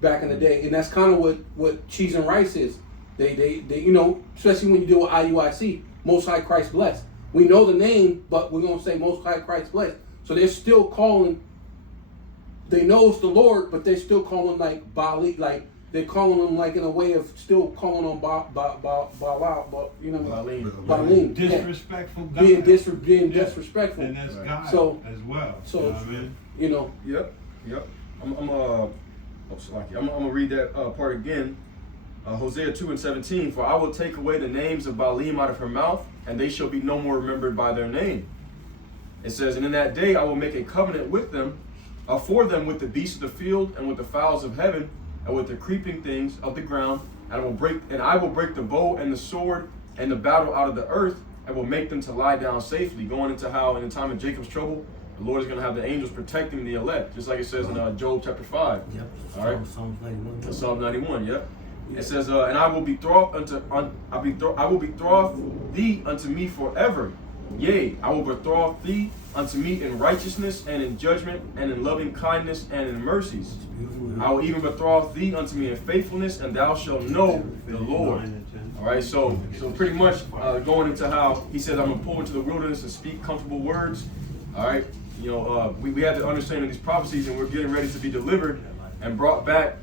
Back in the day, and that's kind of what cheese and rice is. They you know, especially when you deal with IUIC, Most High Christ Blessed. We know the name, but we're gonna say Most High Christ Blessed. So they're still calling. They know it's the Lord, but they're still calling like Baali, like they're calling them like in a way of still calling on Baal, you know, Baalim. Disrespectful God. Being disrespectful. And that's God So- as well. so- You know what I mean? You know. Yep. I'm gonna read that part again. Hosea 2:17. For I will take away the names of Baalim out of her mouth, and they shall be no more remembered by their name. It says, and in that day I will make a covenant with them, for them with the beasts of the field and with the fowls of heaven and with the creeping things of the ground, and I will break the bow and the sword and the battle out of the earth, and will make them to lie down safely. Going into how in the time of Jacob's trouble, the Lord is going to have the angels protecting the elect, just like it says in Job chapter 5. Yep. All right. Psalms 91. Psalm 91. Yep. It says, and I will betroth thee unto me forever. Yea, I will betroth thee unto me in righteousness and in judgment and in loving kindness and in mercies. I will even betroth thee unto me in faithfulness, and thou shalt know the Lord. All right, so pretty much going into how he says, I'm gonna pull into the wilderness and speak comfortable words. All right, you know, we have to understand these prophecies, and we're getting ready to be delivered and brought back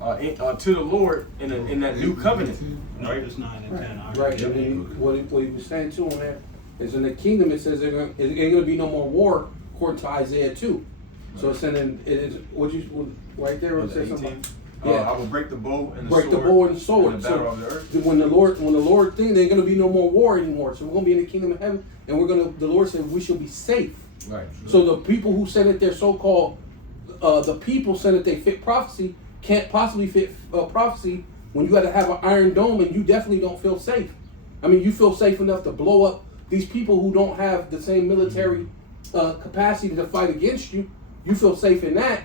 to the Lord in that new covenant. Right? Just 9 and 10. Right, and then what he was saying too on that is in the kingdom it says there ain't going to be no more war, according to Isaiah 2. So it's saying it is right there. It says something. I will break the bow and the sword. Break the bow and the sword. And the battle of the earth. When the Lord thing, there ain't going to be no more war anymore. So we're going to be in the kingdom of heaven, and the Lord said we shall be safe. Right. So the people who said that they're so-called, the people said that they fit prophecy can't possibly fit prophecy when you got to have an iron dome, and you definitely don't feel safe. I mean, you feel safe enough to blow up these people who don't have the same military capacity to fight against you. You feel safe in that.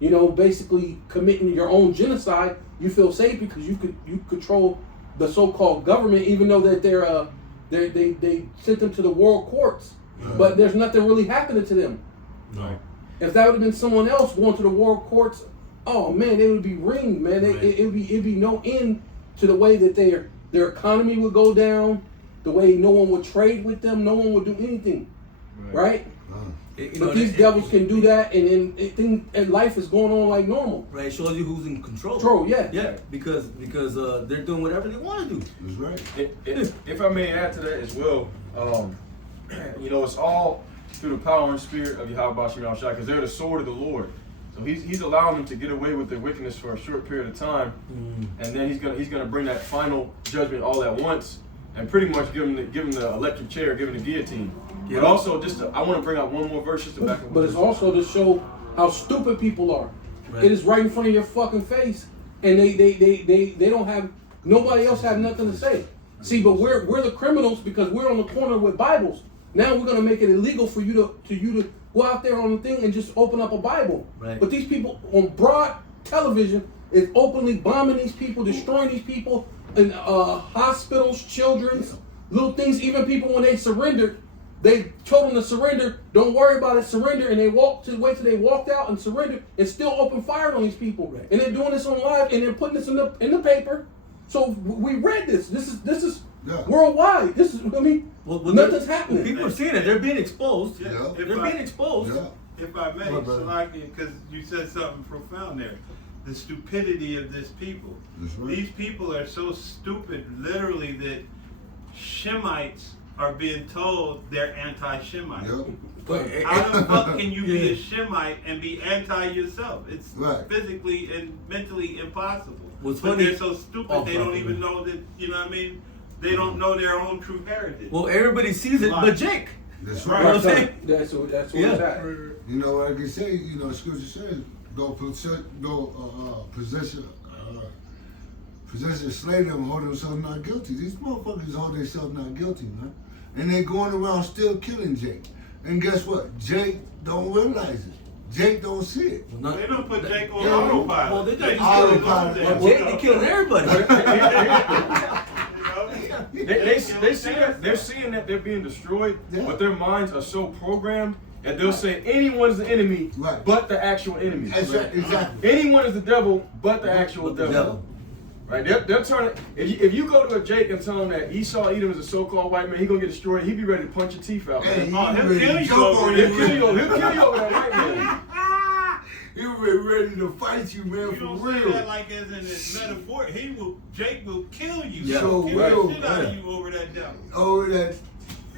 You know, basically committing your own genocide. You feel safe because you control the so-called government, even though that they sent them to the world courts, but there's nothing really happening to them. No. If that would have been someone else going to the world courts, oh man, they would be ringed, man. It'd be no end to the way that their economy would go down, the way no one would trade with them, no one would do anything, right? But these devils can do that, and then life is going on like normal. Right, it shows you who's in control. Yeah, because they're doing whatever they want to do. That's right. If I may add to that as well, you know, it's all through the power and spirit of Yahweh Shem Shai, because they're the sword of the Lord. So he's allowing them to get away with their wickedness for a short period of time, and then he's gonna bring that final judgment all at once, and pretty much give him the electric chair, give him the guillotine. Yeah. But also, I want to bring out one more verse just to back up. but it's also to show how stupid people are. Right. It is right in front of your fucking face, and they don't have, nobody else have nothing to say. See, but we're the criminals because we're on the corner with Bibles. Now we're gonna make it illegal for you to go out there on the thing and just open up a Bible. Right. But these people on broad television is openly bombing these people, destroying these people in hospitals, children's, little things. Even people when they surrendered, they told them to surrender. Don't worry about it, surrender. And they wait till they walked out and surrendered, and still open fire on these people. Right. And they're doing this on live, and they're putting this in the paper. So we read this. This is worldwide. This is, I mean, nothing's happening. People are seeing it. They're being exposed. Yeah. They're being exposed. Yeah. If I may, Salaki, because you said something profound there. The stupidity of this people. That's right. These people are so stupid, literally, that Shemites are being told they're anti-Shemite. Yep. How the fuck can you be a Shemite and be anti yourself? It's Right. physically and mentally impossible. What's but funny- they're so stupid they don't even know that, you know what I mean? They don't know their own true heritage. Well, everybody sees it, but Jake. That's You know right. what I'm saying? That's what it's Yeah. at. You know what I can say? You know, Scripture says, possess and slay them, hold themselves not guilty. These motherfuckers hold themselves not guilty, man. And they going around still killing Jake. And guess what? Jake don't realize it. Jake don't see it. Well, They don't put Jake on Yeah. autopilot. Well, they They just just autopilot. kill him. Well, Jake, they killing everybody. You know? they see that they're seeing that they're being destroyed, Yeah. but their minds are so programmed that they'll say anyone's the enemy, Right. but the actual enemy. Exactly. Anyone is the devil, but the actual devil. Right? They're turning. If you go to a Jake and tell him that Esau Edom is a so-called white man, he gonna get destroyed. He'd be ready to punch your teeth out. Hey, Man. he'll ready kill to you jump over on it. He'll kill you over that white man. He ready to fight you, man, You for don't say real. that like as in a metaphor. Jake will kill you. Yeah. So Kill real, the shit out of man. you over that devil. Oh, that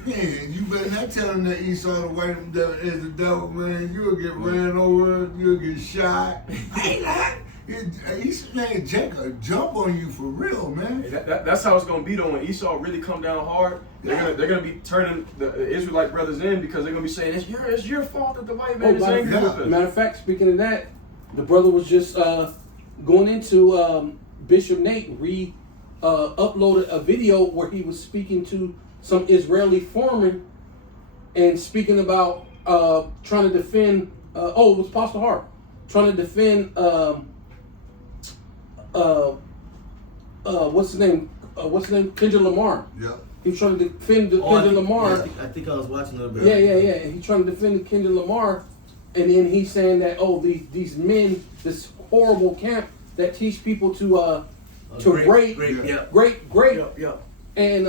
man, you better not tell him that Esau the white devil is the devil, man. You'll get ran over, you'll get shot. Hey, that Esau man, Jacob will jump on you for real, man. That's how it's gonna be though. When Esau really come down hard, they're gonna be turning the Israelite brothers in because they're gonna be saying it's your fault that the white man is angry with us. Matter of fact, speaking of that, the brother was just going into Bishop Nate uploaded a video where he was speaking to some Israeli foreman and speaking about trying to defend. It was Pastor Hart trying to defend. What's his name? Kendrick Lamar. Yeah. He was trying to defend Kendrick Lamar. I think I was watching a little bit. Yeah. And he's trying to defend Kendrick Lamar, and then he's saying that these men, this horrible camp that teach people to rape, and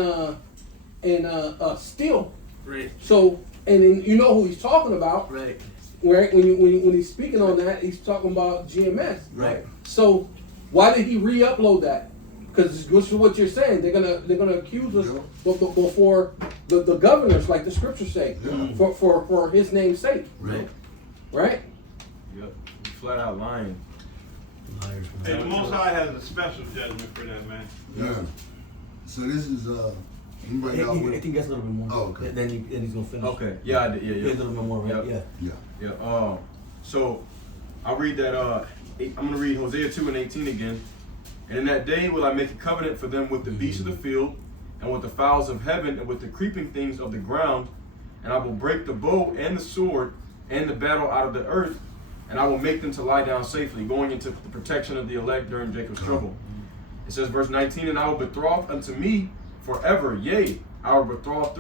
steal. Right. So, and then you know who he's talking about, Right. right? When he's speaking on that, he's talking about GMS. Right. So, why did he re-upload that? Because this is what you're saying. They're gonna accuse us before the governors, like the scriptures say, for his name's sake. Right. Right? Yep. Flat out lying. Liars, Hey, man. the Most High has a special judgment for that, man. Yeah. So this is anybody I out with? think that's a little bit more. Oh, okay. Then he's gonna finish. Okay. Yeah, I did. Yeah, a Yeah. little bit more, right? Yep. Yeah. Yeah. Yeah. So I'll read that. I'm gonna read Hosea 2:18 again. And in that day will I make a covenant for them with the beasts of the field, and with the fowls of heaven, and with the creeping things of the ground. And I will break the bow and the sword and the battle out of the earth, and I will make them to lie down safely, going into the protection of the elect during Jacob's trouble. It says, verse 19, and I will betroth unto me forever, yea, I will betroth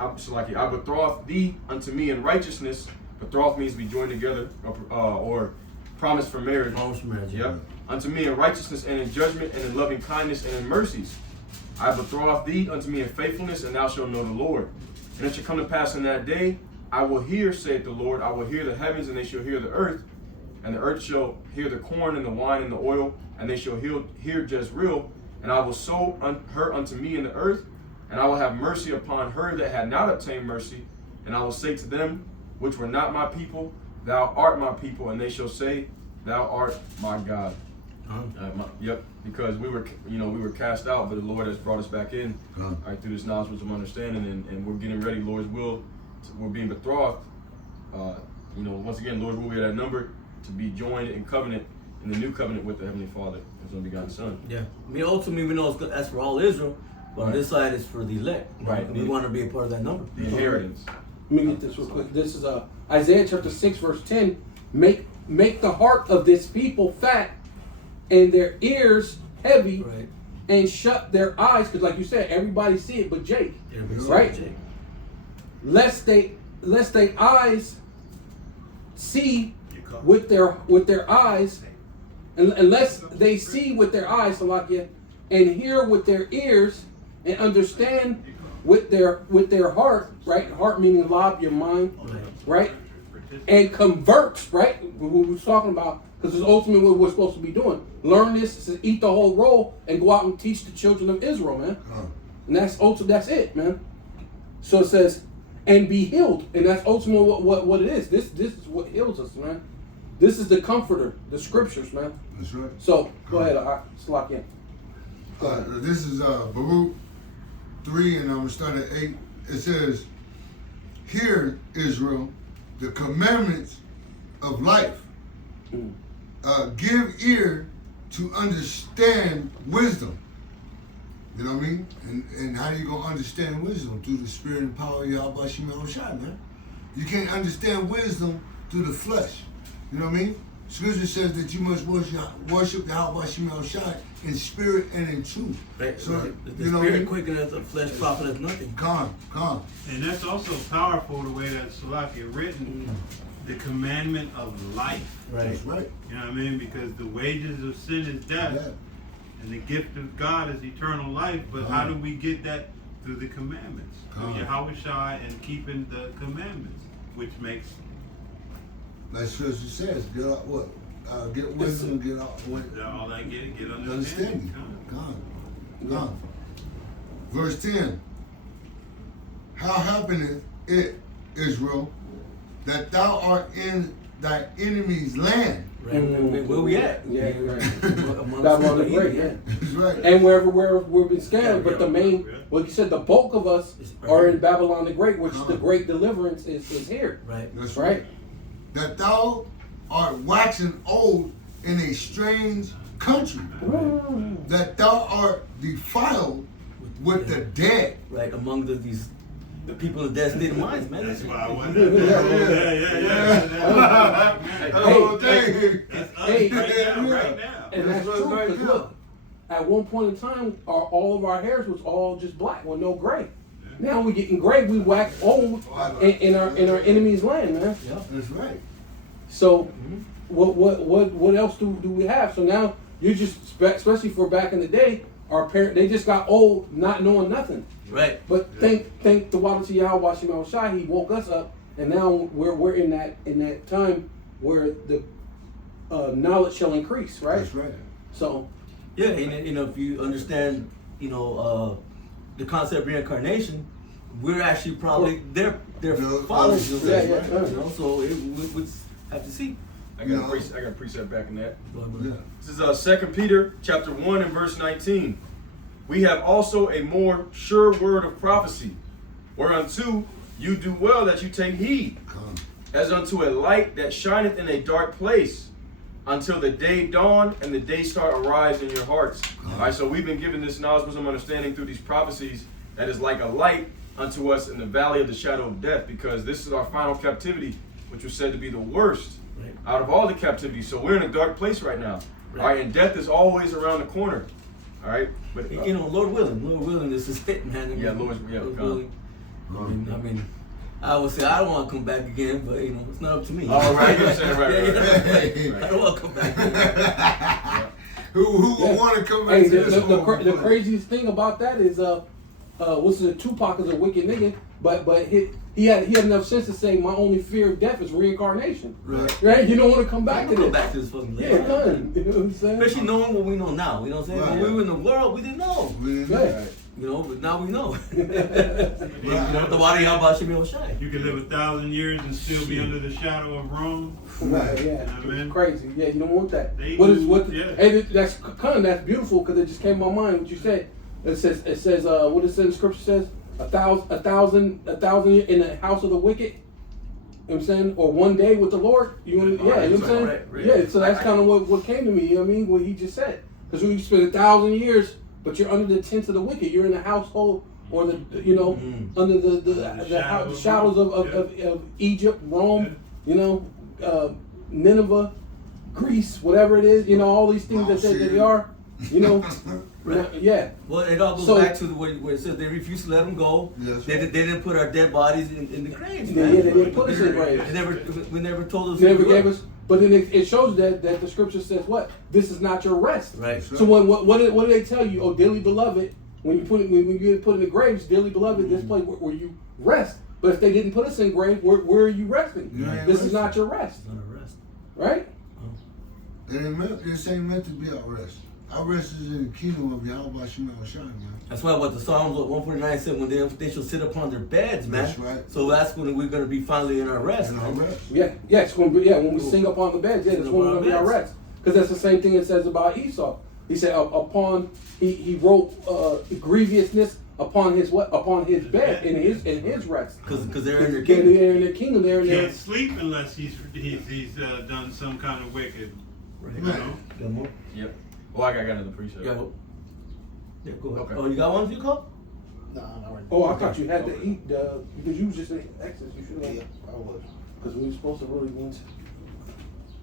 I betroth thee unto me in righteousness. Betroth means to be joined together, or promise for marriage. Promise for marriage. Yep. Unto me in righteousness and in judgment and in loving kindness and in mercies. I betroth thee unto me in faithfulness, and thou shalt know the Lord. And it shall come to pass in that day, I will hear, saith the Lord, I will hear the heavens, and they shall hear the earth, and the earth shall hear the corn and the wine and the oil, and they shall hear Jezreel, and I will sow her unto me in the earth, and I will have mercy upon her that had not obtained mercy, and I will say to them, which were not my people, thou art my people, and they shall say, thou art my God. Yep, because we were cast out, but the Lord has brought us back in through this knowledge of understanding, and we're getting ready, Lord's will. We're being betrothed. Once again, Lord's will, we are that number to be joined in covenant, in the new covenant with the Heavenly Father, His only begotten Son. Yeah. I mean, ultimately, we know that's for all Israel, but on this side, it's for the elect. Right. We want to be a part of that number. The inheritance. Let me get this real quick. This is Isaiah chapter 6, verse 10. Make the heart of this people fat and their ears heavy, Right. and shut their eyes, because like you said, everybody see it but Jake. Right? Jake. Lest they eyes see with their eyes, unless they see with their eyes, Salakia, and hear with their ears, and understand with their heart, right? Heart meaning lob, your mind, right? And converts, right? What we was talking about, because it's ultimately what we're supposed to be doing. Learn this, eat the whole roll, and go out and teach the children of Israel, man. And that's it, man. So it says, and be healed, and that's ultimately what it is. This is what heals us, man. This is the comforter, the scriptures, man. That's right. So go ahead, just lock in. This is Baruch 3, and I'm gonna start at 8. It says, "Hear, Israel, the commandments of life. Give ear to understand wisdom." You know what I mean? And how you gonna understand wisdom? Through the spirit and power of Yahweh Shai, man. You can't understand wisdom through the flesh. You know what I mean? Scripture says that you must worship Yahweh Shemel Shai in spirit and in truth. Right. So, right. The you know, spirit quickeneth, the flesh profiteth nothing. Come. And that's also powerful the way that Salaki written, the commandment of life. Right. That's right. You know what I mean? Because the wages of sin is death, Yeah. and the gift of God is eternal life. But how do we get that? Through the commandments, through Yahweh Shai and keeping the commandments, which makes. Like Scripture says, get out what? Get wisdom, get out what? All that get understanding. Understanding. Come. Verse 10. How happeneth it, Israel, that thou art in thy enemy's land? Right. Where we at? Yeah, right. Amongst Babylon the the Great, heathen. yeah. That's right. And wherever we've been scattered, but the main, like you said, the bulk of us are in Babylon the Great, which the great deliverance is here. Right. That's Right? That thou art waxing old in a strange country. That thou art defiled with the dead. Right. Among the people of dead state of minds, man. That's why I Right. went. Yeah. Oh, dang. That's us Hey. right now. And that's That's true, right because there. look, at one point in time, all of our hairs was all just black with no gray. Now we're getting gray, we wax old in our enemy's land, man. Yeah. That's right. So what else do we have? So now you just, especially for back in the day, our parents, they just got old not knowing nothing. Right. But thank the Water to Yahweh Shemel Shai, he woke us up, and now we're in that time where the knowledge shall increase, right? That's right. So Yeah, and you know, if you understand, you know, the concept of reincarnation, we're actually probably their No, fathers. yeah, You yeah. know, so we have to see. I got a precept back in that. Yeah. This is 2 Peter chapter 1 and verse 19. We have also a more sure word of prophecy, whereunto you do well that you take heed, Come. as unto a light that shineth in a dark place, until the day dawn and the day star arise in your hearts. All right, so we've been given this knowledge, wisdom, understanding through these prophecies that is like a light unto us in the valley of the shadow of death, because this is our final captivity, which was said to be the worst out of all the captivities. So we're in a dark place right now. All right, and death is always around the corner. All right, but You know, Lord willing, this is fit, man. Yeah, Lord willing. I mean, I would say I don't want to come back again, but you know, it's not up to me. Oh, right, you're saying right. I don't want to come back again. Who would want to come back hey, to this the craziest thing about that is what's the Tupac is a wicked nigga, but he had enough sense to say my only fear of death is reincarnation. Right? You don't want to come back to Come this. back to this fucking place. Yeah, none. You know what I'm saying? Especially knowing what we know now. You know what I'm saying? Right. When we were in the world, we didn't know. Right. You know, but now we know. You know, the Wadi Abba Shemil Shai. You can live 1,000 years and still be under the shadow of Rome. Right, yeah, Amen. it's crazy. Yeah, you don't want that. They What is do, what? yeah. Hey, that's beautiful because it just came to my mind. What you said. It says what it says. The scripture says 1,000 in the house of the wicked. You know what I'm saying? Or one day with the Lord. You know what I'm saying? Right. Yeah. So that's kind of what came to me. You know what I mean? What he just said. Because when you spend 1,000 years, but you're under the tents of the wicked. You're in the household or the under the shadows of Egypt, Rome. You know, Nineveh, Greece, whatever it is. You know, all these things that they are. You know. Right. Yeah. Well, it all goes back to where it says they refused to let them go. Yes. They didn't put our dead bodies in the graves. Yeah, Man. they didn't put us in graves. We never told us. They never who we gave were. us. But then it shows that the scripture says what? This is not your rest. Right. So what do they tell you? Oh, dearly beloved, when you get put in the graves, dearly beloved, this place where you rest. But if they didn't put us in grave, where are you resting? This is not your rest. It's not a rest. Right? This ain't meant to be our rest. Our rest is in the kingdom of Yahweh Shemel Shai, man. That's why what the Psalms 149 said, when they shall sit upon their beds, man. That's right. So that's when we're going to be finally in our rest. In our man. rest. Yes. When we sing upon the beds, that's when we're going to be our rest. Because that's the same thing it says about Esau. He said he wrote grievousness upon his bed in his rest. Because they're in their They're kingdom. in their kingdom. They're in their Can't sleep unless he's done some kind of wicked. Right. You know? Got more? Yep. Well, I got another precept. Yeah, go ahead. Okay. Oh, you got one for you, Cole? No, not right. Oh, I thought you had to eat because you was just in Exodus. You should have. Yeah, I was. Because we were supposed to really went.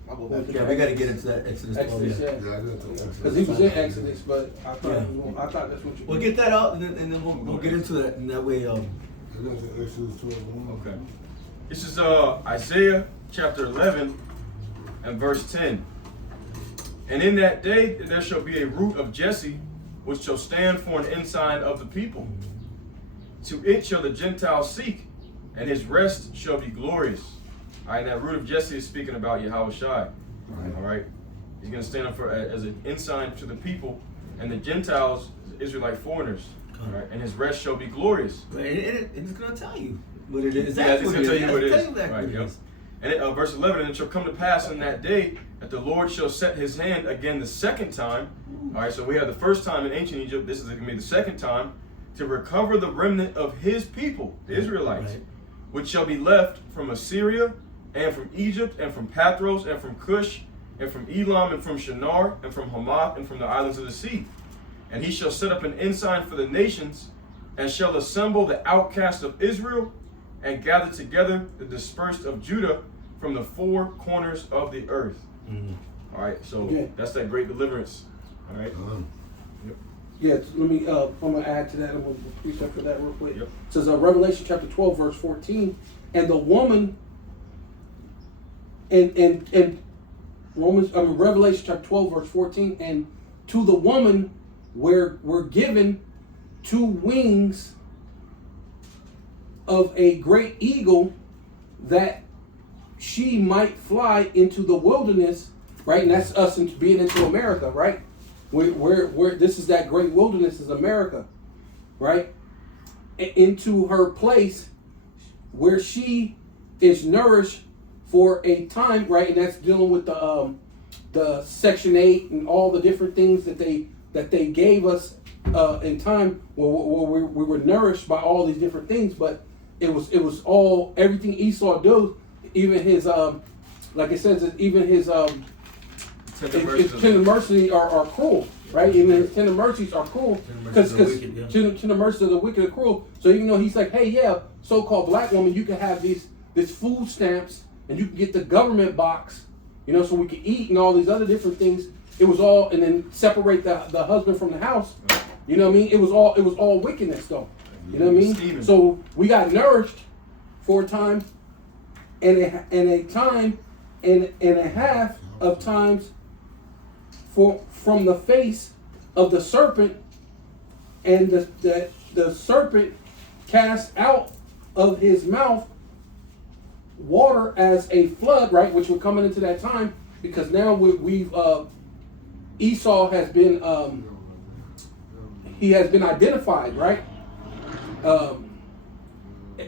I'll go back to Yeah, we got to get into that Exodus 12. Exodus, Yeah. yeah. Yeah, I got to. Because he was in Exodus, but I thought, Yeah. I thought that's what you We'll get that out, and then we'll get into that. And that way, I got to Exodus 12. Okay. This is Isaiah chapter 11 and verse 10. And in that day there shall be a root of Jesse, which shall stand for an ensign of the people. To it shall the Gentiles seek, and his rest shall be glorious. All right, that root of Jesse is speaking about Yahweh Shai. All right. He's going to stand up for as an ensign to the people, and the Gentiles, Israelite foreigners. All right, and his rest shall be glorious. and it's going to tell you what it is. Yeah, it's going to tell you what it is. Exactly Right, what it yep. is. And verse 11, and it shall come to pass in that day that the Lord shall set his hand again the second time. All right, so we had the first time in ancient Egypt. This is going to be the second time to recover the remnant of his people, the Israelites, Right. which shall be left from Assyria and from Egypt and from Pathros and from Cush and from Elam and from Shinar and from Hamath and from the islands of the sea. And he shall set up an ensign for the nations and shall assemble the outcasts of Israel and gather together the dispersed of Judah from the four corners of the earth. All right, so that's that great deliverance. All right. Yeah, let me. I'm gonna add to that. I'm gonna precept for that real quick. Yep. It says Revelation chapter 12, verse 14, and the woman, and Revelation chapter 12, verse 14, and to the woman were given 2 wings of a great eagle, that she might fly into the wilderness, right? And that's us being into America, right? Where this is that great wilderness is America, right? Into her place where she is nourished for a time, right? And that's dealing with the Section 8 and all the different things that they gave us in time where we were nourished by all these different things. But it was all everything Esau does, even his like it says, even his tender mercy are cruel, right? Even his tender mercies are cruel, because tender mercy of the wicked are cruel. So even though he's like, hey, yeah, so-called black woman, you can have this food stamps and you can get the government box, you know, so we can eat and all these other different things. It was all, and then separate the husband from the house. You know what I mean? It was all wickedness though. You know what I mean? Steven. So we got nourished for a time, and a time and a half of times from the face of the serpent, and the serpent cast out of his mouth water as a flood, right? Which we're coming into that time, because now we've Esau has been he has been identified, right?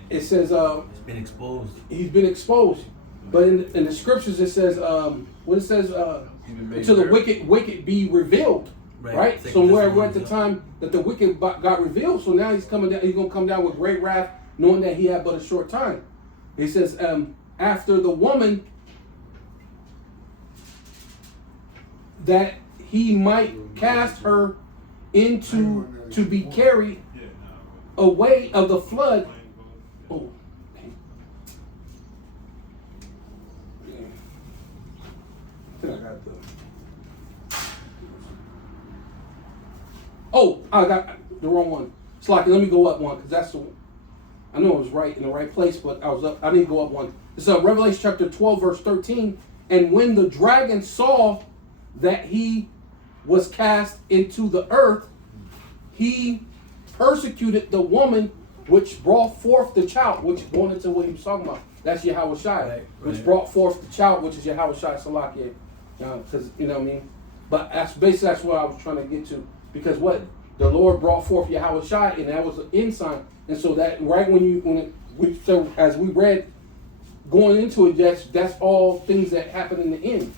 It says It's been exposed. he's been exposed, but in the scriptures it says what it says until the wicked be revealed, right? So we're at the time that the wicked got revealed. So now he's coming down. He's gonna come down with great wrath, knowing that he had but a short time. He says after the woman, that he might cast her into to be carried away of the flood. Oh, okay. I think I got the. Oh, I got the wrong one. Slocky, let me go up one, because that's the one. I know it was right in the right place, but I was up. I need to go up one. It's Revelation chapter 12, verse 13. And when the dragon saw that he was cast into the earth, he persecuted the woman which brought forth the child, which going into what he was talking about. That's Yahweh Shai, which brought forth the child, which is Yahweh Shai Salakia. Because, you know what I mean? But that's what I was trying to get to. Because what? The Lord brought forth Yahweh Shai, and that was an ensign. And so that right so as we read going into it, that's all things that happen in the end,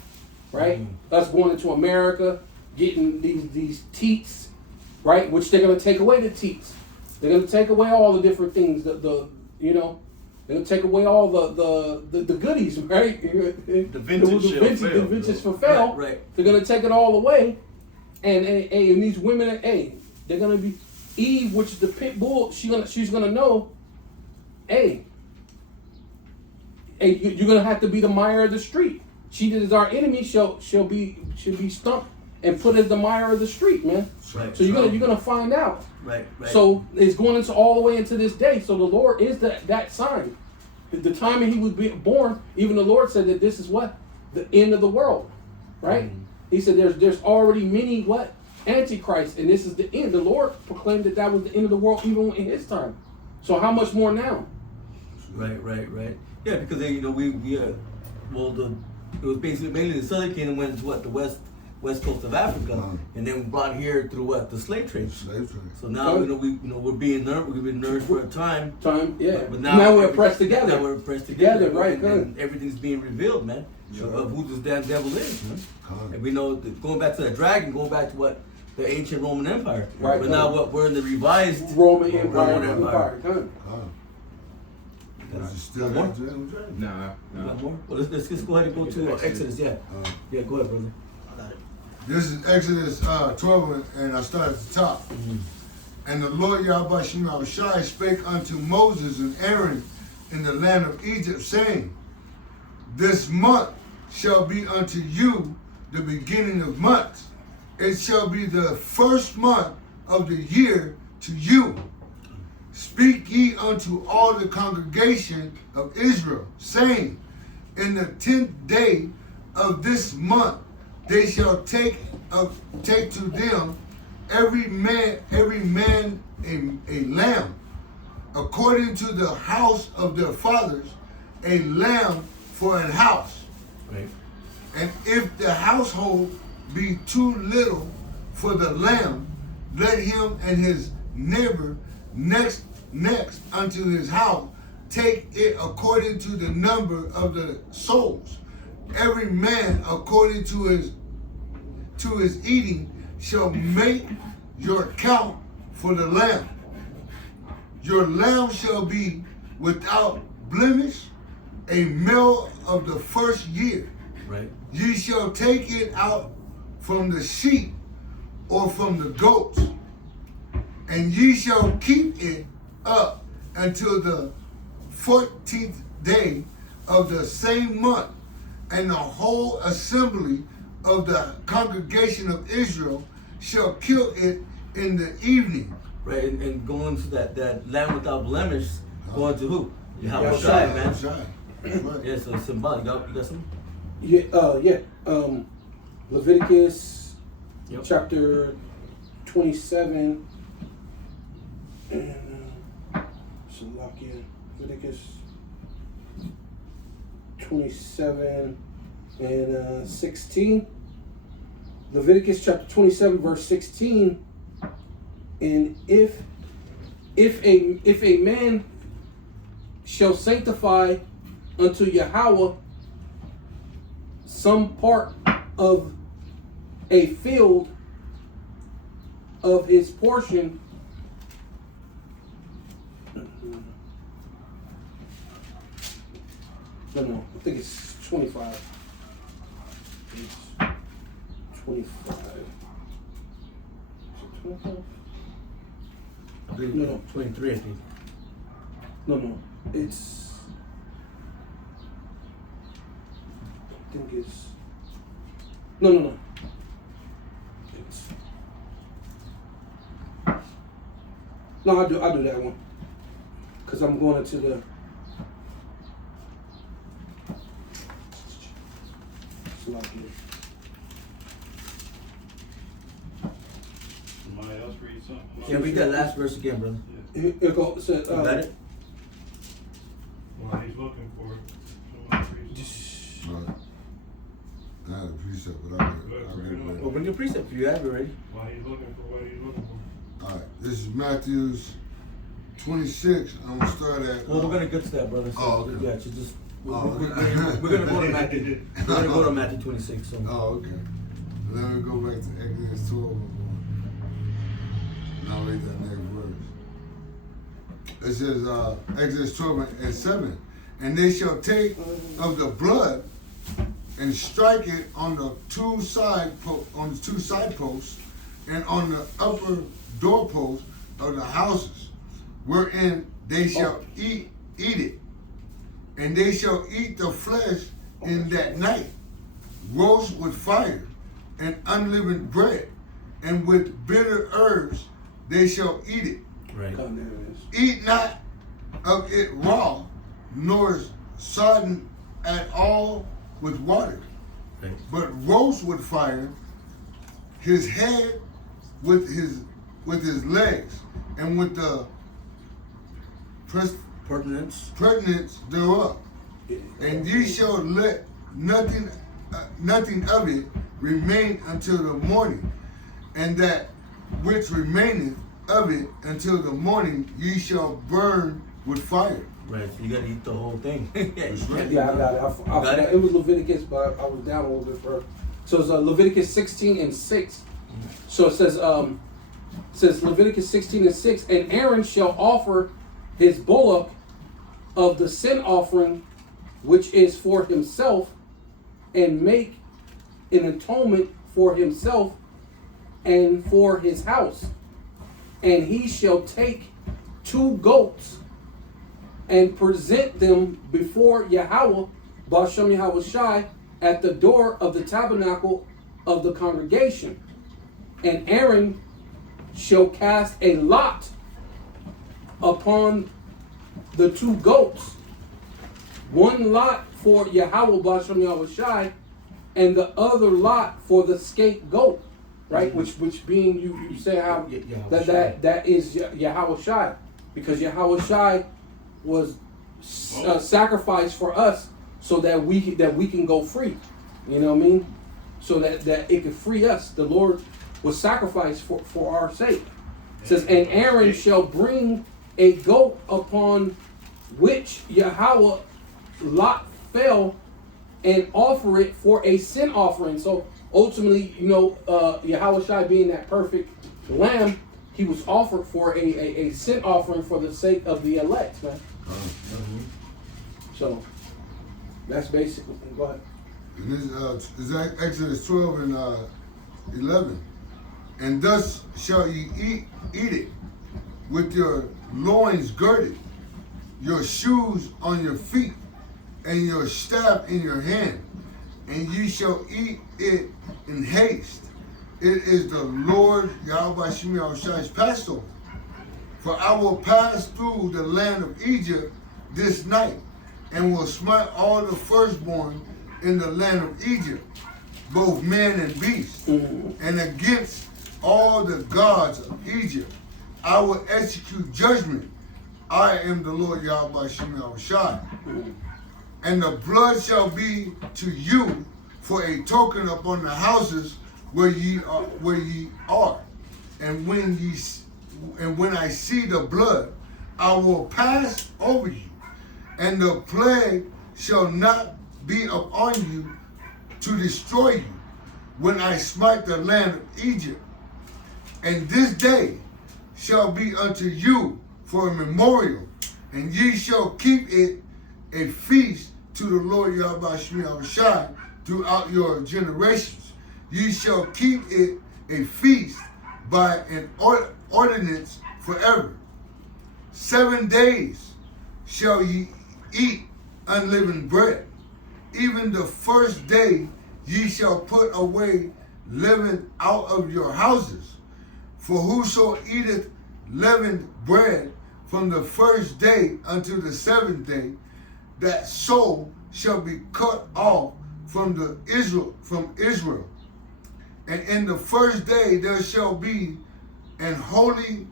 right? Us going into America, getting these teats, right? Which they're gonna take away the teats. They're gonna take away all the different things. They're gonna take away all the goodies, right? The vintage for fail. Right. They're gonna take it all away, and these women, they're gonna be Eve, which is the pit bull. She's gonna know, hey, you're gonna have to be the mire of the street. she that is our enemy should be stumped and put as the mire of the street, man. Right. So you're gonna find out. Right. Right. So it's going into all the way into this day. So the Lord is that sign. The time he was born, even the Lord said that this is what? The end of the world. Right? He said there's already many what? Antichrist, and this is the end. The Lord proclaimed that was the end of the world even in his time. So how much more now? Right. Yeah, because then, it was basically mainly the Southern Kingdom went to the west coast of Africa, and then brought here through the slave trade. So now we're being nourished for a time. Yeah. But now we're pressed together. Now we're pressed together, right? And everything's being revealed, man. Of who this damn devil is, man. And we know going back to the dragon, going back to what the ancient Roman Empire. Right. But now we're in the revised Roman Empire. Still more? Nah. More? Well, let's just go ahead and go to Exodus. Yeah. Yeah, go ahead, brother. This is Exodus 12, and I start at the top. And the Lord Yahweh Shema Shai spake unto Moses and Aaron in the land of Egypt, saying, This month shall be unto you the beginning of months. It shall be the first month of the year to you. Speak ye unto all the congregation of Israel, saying, In the 10th day of this month they shall take to them every man a lamb, according to the house of their fathers, a lamb for an house. Right. And if the household be too little for the lamb, let him and his neighbor next unto his house take it according to the number of the souls. Every man according to his eating shall make your count for the lamb. Your lamb shall be without blemish, a male of the first year. Right. Ye shall take it out from the sheep or from the goats, and ye shall keep it up until the 14th day of the same month, and the whole assembly of the congregation of Israel shall kill it in the evening. Right, and going to that lamb without blemish, going to who? Yahweh Shai, man. Right. Yeah, so it's symbolic. You got something? Yeah. Leviticus Yep. chapter 27 and Leviticus 27 and 16. Leviticus chapter 27 verse 16. And if a man shall sanctify unto Yahweh some part of a field of his portion, no, I think it's 25. It's 25. Is it 25? No. 23, I think. No. It's. I think it's. No. It's. No, I do that one. Because I'm going into the. Somebody else read something? Yeah, read that last verse again, brother. It goes. You got it? While he's looking for it, somebody read something. Right. I had a precept, but I read it. Well, bring your precept if you have it already. While he's looking for what he's looking for. All right, this is Matthew's 26. I'm gonna start at. Well, we're gonna get to that, brother. So, Oh, okay. Yeah, so just we're Oh, gonna go to Matthew. We're gonna go to Matthew 26. So. Oh, okay. Let me go back to Exodus 12. And I'll read that next verse. It says, Exodus 12 and 7. And they shall take of the blood and strike it on the two side posts and on the upper doorpost of the houses, wherein they shall eat it, and they shall eat the flesh in that night. roast with fire, and unleavened bread, and with bitter herbs they shall eat it. Right. Come there it is. Eat not of it raw, nor sodden at all with water, Right. but roast with fire his head with his legs, and with the Pertinence. pertinence thereof. And ye shall let nothing of it remain until the morning, and that which remaineth of it until the morning ye shall burn with fire. Right. So you gotta eat the whole thing. right. Yeah, I got it. I Got forgot. it? It was Leviticus, but I was down a little bit further. So it's Leviticus 16:6. So it says Leviticus 16:6, and Aaron shall offer his bullock of the sin offering, which is for himself, and make an atonement for himself and for his house. And he shall take 2 goats and present them before Yahweh, Ba'ashem Yahweh Shai, at the door of the tabernacle of the congregation. And Aaron shall cast a lot upon the 2 goats, 1 lot for Yahweh, Ba'ashem Yahweh Shai, and the other lot for the scapegoat, right? Which being you say how that is Yahweh Shai, because Yahweh Shai was sacrificed for us so that we can go free. You know what I mean? So that it could free us. The Lord was sacrificed for our sake. It says, and Aaron shall bring a goat upon which Yahweh lot fell, and offer it for a sin offering. So ultimately, Yahweh Shai being that perfect lamb, he was offered for a sin offering for the sake of the elect, man. So that's basically. Go ahead. And this is Exodus 12 and 11. And thus shall ye eat it, with your loins girded, your shoes on your feet, and your staff in your hand, and ye shall eat it in haste. It is the Lord Yahweh Shai's Passover. For I will pass through the land of Egypt this night, and will smite all the firstborn in the land of Egypt, both man and beast, and against all the gods of Egypt I will execute judgment. I am the Lord Yahweh Shai. And the blood shall be to you for a token upon the houses where ye are. And when I see the blood, I will pass over you, and the plague shall not be upon you to destroy you when I smite the land of Egypt. And this day shall be unto you for a memorial, and ye shall keep it a feast to the Lord Yahweh Shai throughout your generations. Ye shall keep it a feast by an ordinance forever. 7 days shall ye eat unleavened bread. Even the first day ye shall put away leaven out of your houses. For whoso eateth leavened bread from the first day unto the 7th day, that soul shall be cut off from Israel. And in the first day there shall be an holy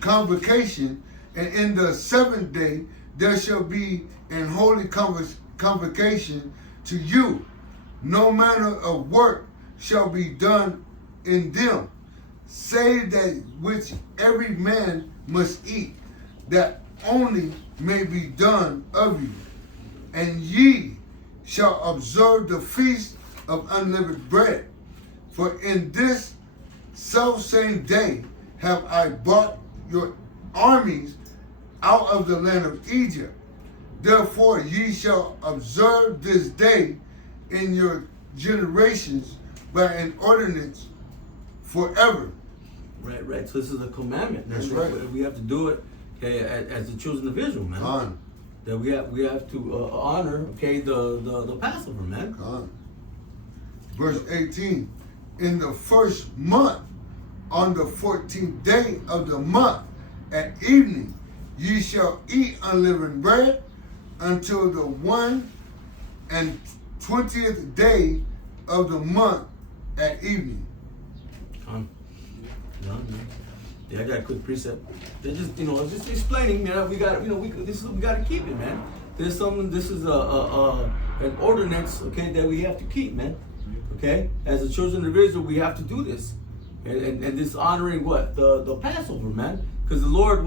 convocation, and in the 7th day there shall be an holy convocation to you. No manner of work shall be done in them, save that which every man must eat, that only may be done of you. And ye shall observe the feast of unleavened bread. For in this selfsame day have I brought your armies out of the land of Egypt. Therefore ye shall observe this day in your generations by an ordinance forever. Right. So this is a commandment. That's right. We have to do it as the children of Israel, man. that we have to honor, okay, the Passover, man. Verse 18, in the first month, on the 14th day of the month, at evening, ye shall eat unleavened bread until the 21st day of the month at evening. Yeah, I got a quick precept. They're just, just explaining, man. We got, we got to keep it, man. There's something. This is an ordinance, okay, that we have to keep, man. Okay, as the children of Israel, we have to do this, and this honoring what the Passover, man. Because the Lord,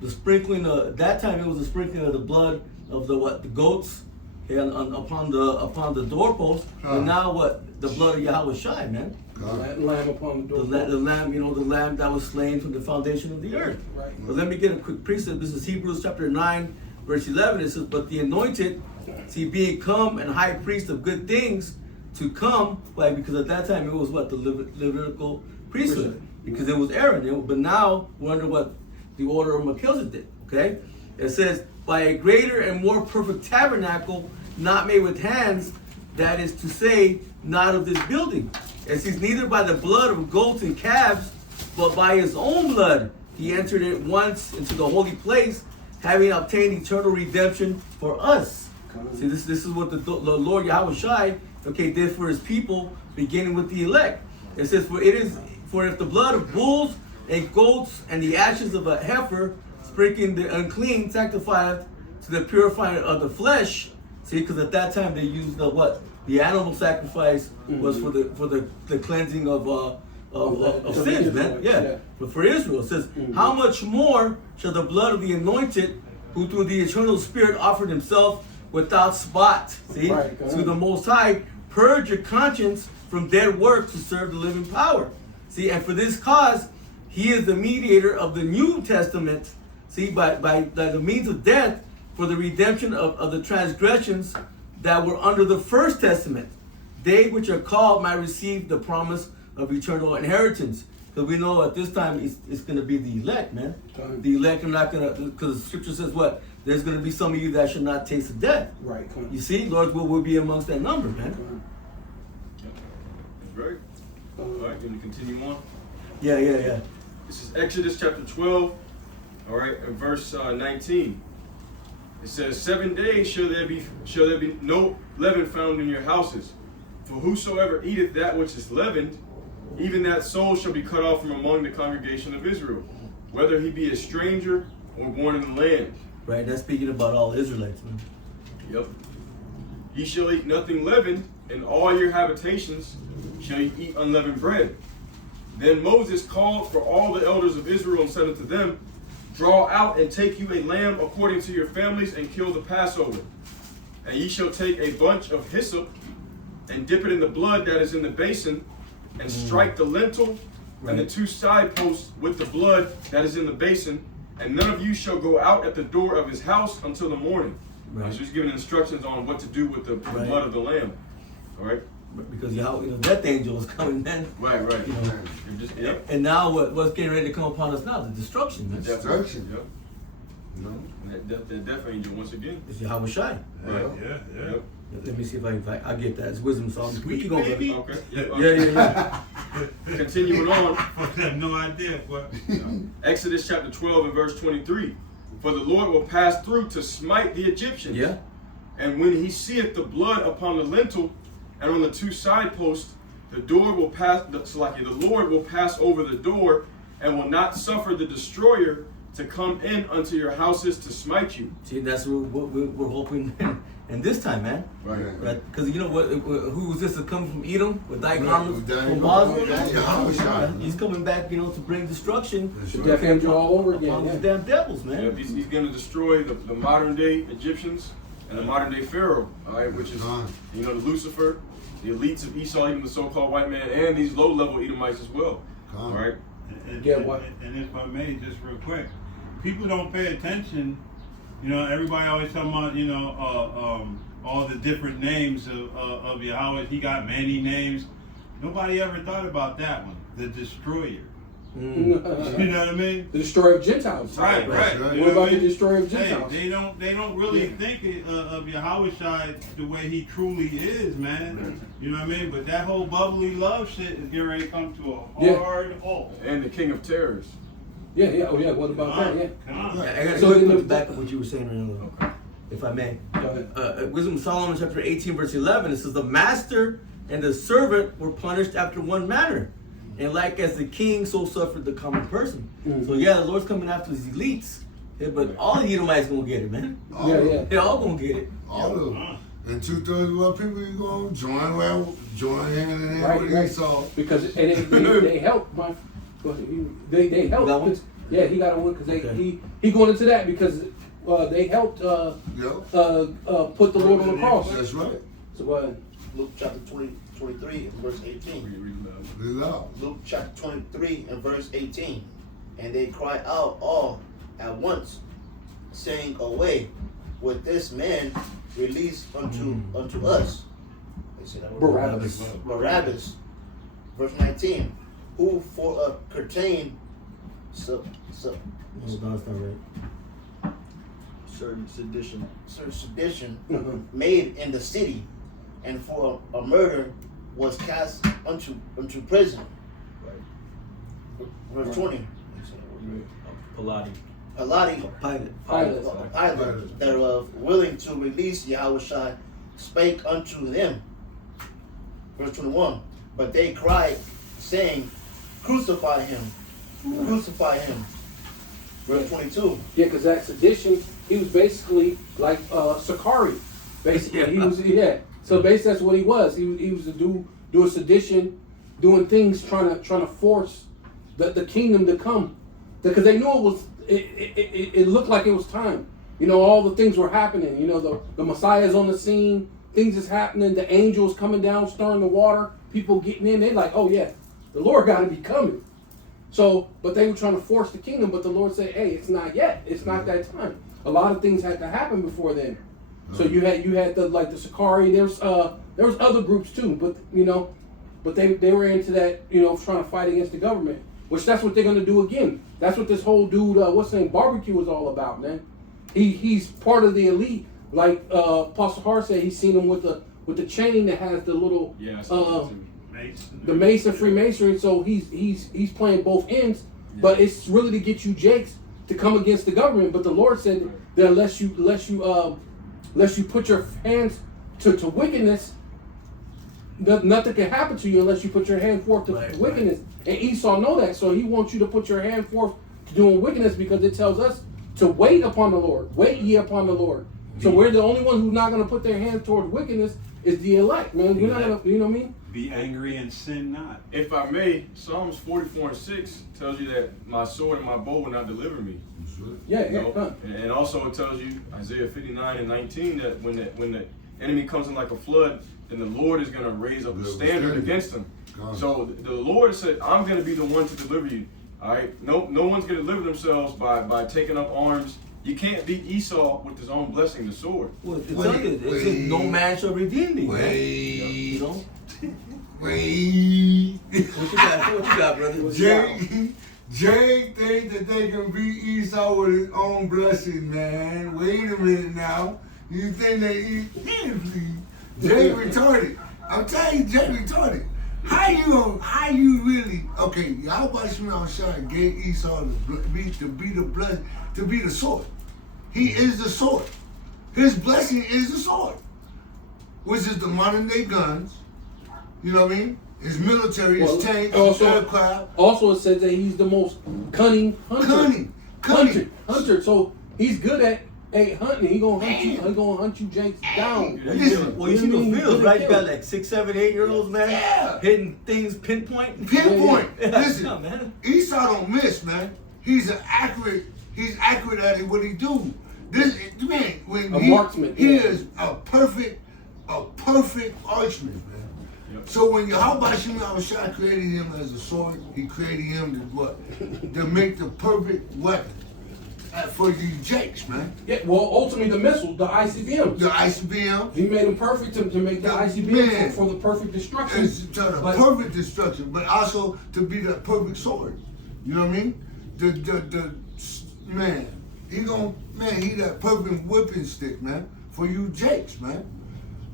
the sprinkling that time it was the sprinkling of the blood of the goats, okay, upon the doorpost, and now the blood of Yahweh Shai, man. Lamb upon the doorpost. The lamb, the lamb that was slain from the foundation of the earth. Right. But let me get a quick precept. This is Hebrews chapter 9, verse 11. It says, "But the anointed, being come and high priest of good things to come," why? Because at that time it was the Levitical priesthood, because it was Aaron. But now we're under the order of Melchizedek. Okay, it says, "By a greater and more perfect tabernacle, not made with hands, that is to say, not of this building. It says, neither by the blood of goats and calves, but by his own blood he entered it once into the holy place, having obtained eternal redemption for us." See, this is what the Lord Yahweh Shai, okay, did for his people, beginning with the elect. It says, "For if the blood of bulls and goats and the ashes of a heifer, sprinkling the unclean, sanctified to the purifying of the flesh." See, because at that time they used the animal sacrifice was for the cleansing of sins, man. Yeah. But for Israel, it says, "How much more shall the blood of the anointed, who through the eternal Spirit offered himself without spot, to the Most High, purge your conscience from dead works to serve the living power. See, and for this cause, he is the mediator of the New Testament, see, by the means of death, for the redemption of the transgressions that were under the first testament. They which are called might receive the promise of eternal inheritance." Because we know at this time it's going to be the elect, man. The elect are not going to, because the scripture says what? There's going to be some of you that should not taste of death. Right. You see, Lord's will be amongst that number, man. Right. All right, going to continue on. Yeah. This is Exodus chapter 12, all right, and verse 19. It says, 7 days shall there be no leaven found in your houses. For whosoever eateth that which is leavened, even that soul shall be cut off from among the congregation of Israel, whether he be a stranger or born in the land. Right, that's speaking about all Israelites, man. Yep. Ye shall eat nothing leavened, in all your habitations shall ye eat unleavened bread. Then Moses called for all the elders of Israel and said unto them, Draw out and take you a lamb according to your families, and kill the Passover. And ye shall take a bunch of hyssop, and dip it in the blood that is in the basin, and strike the lintel and the two side posts with the blood that is in the basin, and none of you shall go out at the door of his house until the morning. Right. So he's giving instructions on what to do with the blood of the lamb. All right? Because death angel is coming, man. Right. And now what's getting ready to come upon us now? The destruction, man. Destruction. Yep. And that death angel once again. It's Yahweh Shai. Right. Yeah. Let me see if I get that. It's wisdom song. Sweet Keep going, baby. Okay. Yeah. Continuing on. I have no idea what. Exodus chapter 12 and verse 23. For the Lord will pass through to smite the Egyptians. Yeah. And when he seeth the blood upon the lintel and on the two side posts, the Lord will pass over the door, and will not suffer the destroyer to come in unto your houses to smite you. See, that's what we're hoping in this time, man. Right. Because you know what? Who was this that coming from Edom with thy garments from Bosra? He's coming back, to bring destruction. The death angel all over again. Upon these damn devils, man. Yeah, he's going to destroy the modern day Egyptians and the modern day Pharaoh, all right, which is the Lucifer, the elites of Esau, even the so-called white man, and these low-level Edomites as well. All right. And if I may, just real quick, people don't pay attention. Everybody always talking about all the different names of Yahweh. He got many names. Nobody ever thought about that one, the destroyer. You know what I mean? The destroyer of Gentiles. Right. right. You What know about I the mean? destroyer of Hey, Gentiles? they don't really think of Yahushua the way he truly is, man. You know what I mean? But that whole bubbly love shit is getting ready to come to a hard halt. And the king of terrors. Yeah. Oh, yeah. What about that? Yeah. Come on. I got to So in go the- back to what you were saying earlier, if I may. Go ahead. Wisdom of Solomon, chapter 18, verse 11. It says, the master and the servant were punished after one manner. And like as the king, so suffered the common person. So yeah, the Lord's coming after his elites. Yeah, but all the Edomites gonna get it, man. Yeah. They're all gonna get it. All of them. And 2/3 of our people you gonna join hand in hand Right, with right. Esau. Because they helped my. They helped. That one? Yeah, he got a win because Okay. he going into that because they helped Yep. put the Lord on the cross. That's right. So Luke chapter 23 and verse 18. Read it out. Luke chapter 23 and verse 18. And they cried out all at once, saying, away with this man released unto us. They said that word. Barabbas. Verse 19. Who for a curtain No, that's not right. certain sedition made in the city, and for a murder was cast unto prison. Verse 20. Pilate thereof, willing to release Yahushua, spake unto them. Verse 21. But they cried, saying, crucify him, crucify him. Verse 22. yeah, because that sedition, he was basically like Sakari. Basically, he was So basically, that's what he was. He was to do a sedition, doing things trying to force the kingdom to come, because they knew it was. It looked like it was time. You know, all the things were happening. You know, the Messiah's on the scene. Things is happening. The angels coming down, stirring the water. People getting in. They like, oh yeah, the Lord got to be coming. So, but they were trying to force the kingdom. But the Lord said, hey, it's not yet. It's not that time. A lot of things had to happen before then. So you had the Sakari. There was other groups too. But they were into that. Trying to fight against the government. Which that's what they're gonna do again. That's what this whole dude, what's his name, Barbecue is all about, man. He's part of the elite. Like Apostle Hart said, he's seen him with the chain that has the little the Mason Freemasonry. So he's playing both ends, but it's really to get you Jakes to come against the government. But the Lord said that unless you put your hands to wickedness, nothing can happen to you unless you put your hand forth to wickedness. Right. And Esau know that, so he wants you to put your hand forth to doing wickedness because it tells us to wait upon the Lord. Wait ye upon the Lord. So we're the only one who's not going to put their hand toward wickedness is the elect, man. We're not going to, you know what I mean? Be angry and sin not. If I may, Psalms 44:6 tells you that my sword and my bow will not deliver me. Yeah. And also it tells you, Isaiah 59:19, that when the enemy comes in like a flood, then the Lord is going to raise up a standard against them. So the Lord said, I'm going to be the one to deliver you. All right? No one's going to deliver themselves by taking up arms. You can't beat Esau with his own blessing, the sword. Well, it says no man shall redeem thee. Wait. What you got, brother? Jay think that they can beat Esau with his own blessing, man. Wait a minute now. You think they eat? Jay retarded. I'm telling you, Jay retarded. How you really? Okay, how about Shimon gave Esau to be the sword? He is the sword. His blessing is the sword, which is the modern day guns. You know what I mean? His military, his tanks, his aircraft. Also, it says that he's the most cunning hunter. Hunter. So he's good at hunting. He gonna hunt you. He gonna hunt you, Jakes, down. Well, you see those videos, right? You got like 6, 7, 8-year-olds, man, hitting things pinpoint. Listen, man. Esau don't miss, man. He's accurate at it. What he do? This man, when marksman. He is a perfect archman, man. Yep. So when Yahweh Shai created him as a sword, he created him to what? To make the perfect weapon for these Jakes, man. Yeah, well, ultimately the missile, the ICBM. The ICBM. He made them perfect to make the ICBM for the perfect destruction. It's perfect destruction, but also to be the perfect sword. You know what I mean? The man, he that perfect whipping stick, man, for you Jakes, man.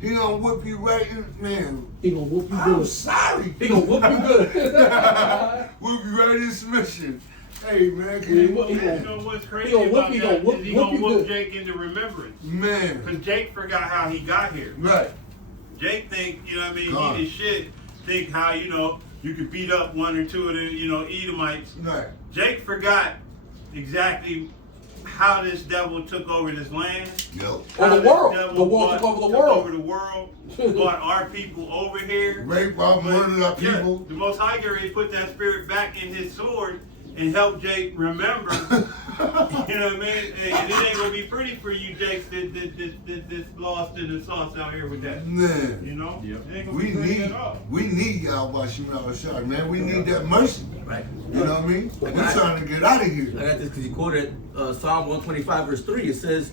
He gonna whip you right in, man. He gonna whoop you I'm good. sorry. He gonna whoop you good. Whip you right in submission. Hey, man, can He you gonna- You know what's crazy gonna whoop about you, that gonna whoop- is he whoop gonna you whoop good. Jake into remembrance. man, Because Jake forgot how he got here. right. Jake think, you know what I mean, God. he the shit. Think how, you know, you could beat up one or two of the, you know, Edomites. Right. Jake forgot exactly how this devil took over this land. Yep. Or How the this world. devil The world took over the took world. over the world. Brought our people over here. Rape, rob, murder our Yeah, people. the Most High already put that spirit back in his sword and helped Jake remember. You know what I mean? And it ain't gonna be pretty for you, Jake, this lost in the sauce out here with that. Man. You know? Yep. It ain't gonna We be pretty need at all. Yahweh Shemel, man. We need that mercy. Right. You know what I mean? We're trying to get out of I here. got this because you quoted Psalm 125 verse 3. It says,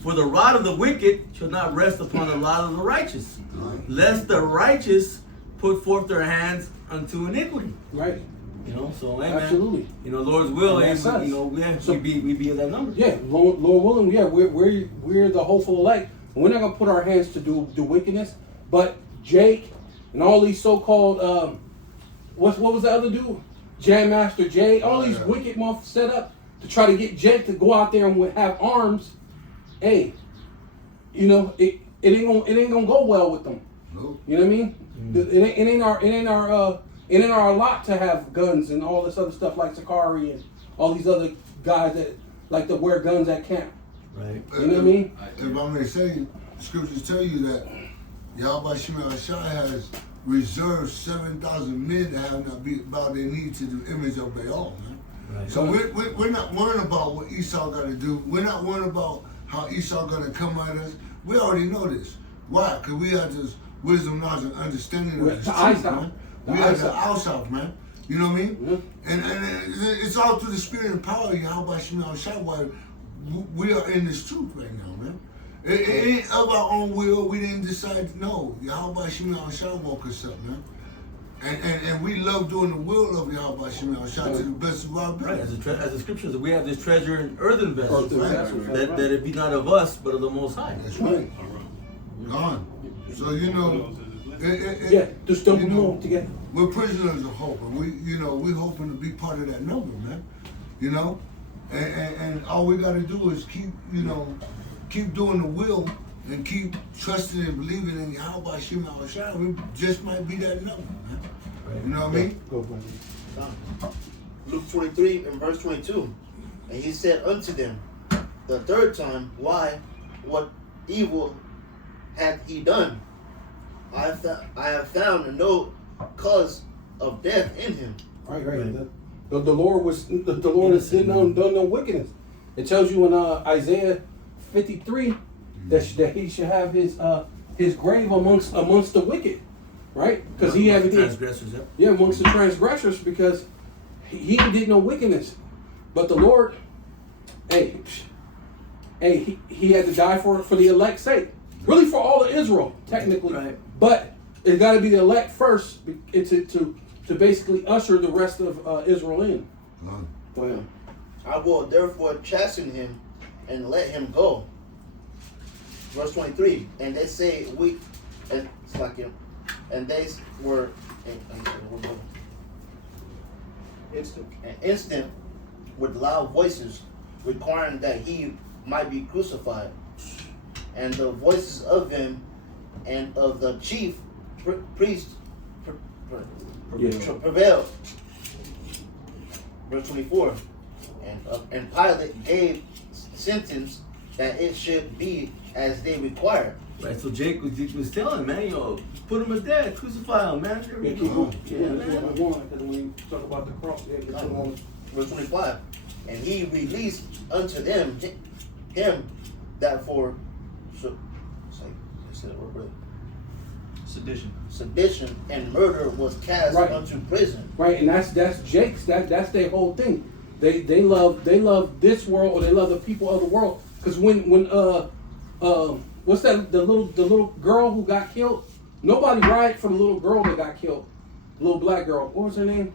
"For the rod of the wicked shall not rest upon the lot of the righteous, lest the righteous put forth their hands unto iniquity." Right. You know, so hey, man, Absolutely. you know, Lord's will, And and that's us. you know, we be in that number. Yeah, Lord willing, yeah, we're the hopeful elect. We're not gonna put our hands to do wickedness, but Jake and all these so-called what was the other dude? Jam Master Jay, all these Yeah. wicked motherfuckers set up to try to get Jake to go out there and have arms. Hey, you know, it ain't gonna go well with them. Nope. You know what I mean? It ain't our lot to have guns and all this other stuff like Sakari and all these other guys that like to wear guns at camp. Right. You know what I mean? If I may say, the scriptures tell you that Yahweh Shemel Shai has reserved 7,000 men that have not bow their knee to the image of Baal, man. Right. So we're not worrying about what Esau got to do. We're not worrying about how Esau going to come at us. We already know this. Why? Because we have this wisdom, knowledge, and understanding We're of this the truth, eyes out. man. The We have eyes the out. outside, man. You know what I mean? Yeah. And it's all through the spirit and power of Yahweh Shemel Shai why we are in this truth right now, man. It ain't of our own will. We didn't decide. No, Yahweh Shemel Shai woke us up, man. And we love doing the will of Yahweh Shemel Shai to the best of our Right. ability. As the scriptures, we have this treasure in earthen vessels, Earthen Right. vessels, that it be not of us, but of the Most High. That's Right. right. Gone. So you know, Yeah, just don't you move know, together. we're prisoners of hope, and we hoping to be part of that number, man. You know, and all we got to do is keep doing the will and keep trusting and believing in Yahweh Shemel Shai. We just might be that number, man. You know what I mean? Go for it. Luke 23 and verse 22. And he said unto them the third time, Why? What evil hath he done? I have found no cause of death in him. Right, right. Right. The Lord has done no wickedness. It tells you in Isaiah 53 that he should have his grave amongst the wicked, right? Because he had transgressors. Yeah. amongst the transgressors because he did no wickedness, but the Lord, he had to die for the elect's sake, really for all of Israel technically, Right. but it got to be the elect first to basically usher the rest of Israel in. Wow. I will therefore chasten him and let him go. Verse 23. And they say and they were instant with loud voices, requiring that he might be crucified. And the voices of them and of the chief priest prevailed. Verse 24. And Pilate gave sentence that it should be as they required. Right. So Jake was telling, man, put him as dead, crucify him, man. Yeah, keep going. Yeah, Yeah, man. keep going. Because when you talk about the cross, yeah, get you on. Verse 25. And he released unto them him that for sedition and murder was cast Right. unto prison. Right, and that's Jake's. That's their whole thing. They love this world, or they love the people of the world. Because when what's that, the little girl who got killed? Nobody rioted for the little girl that got killed. The little black girl. What was her name?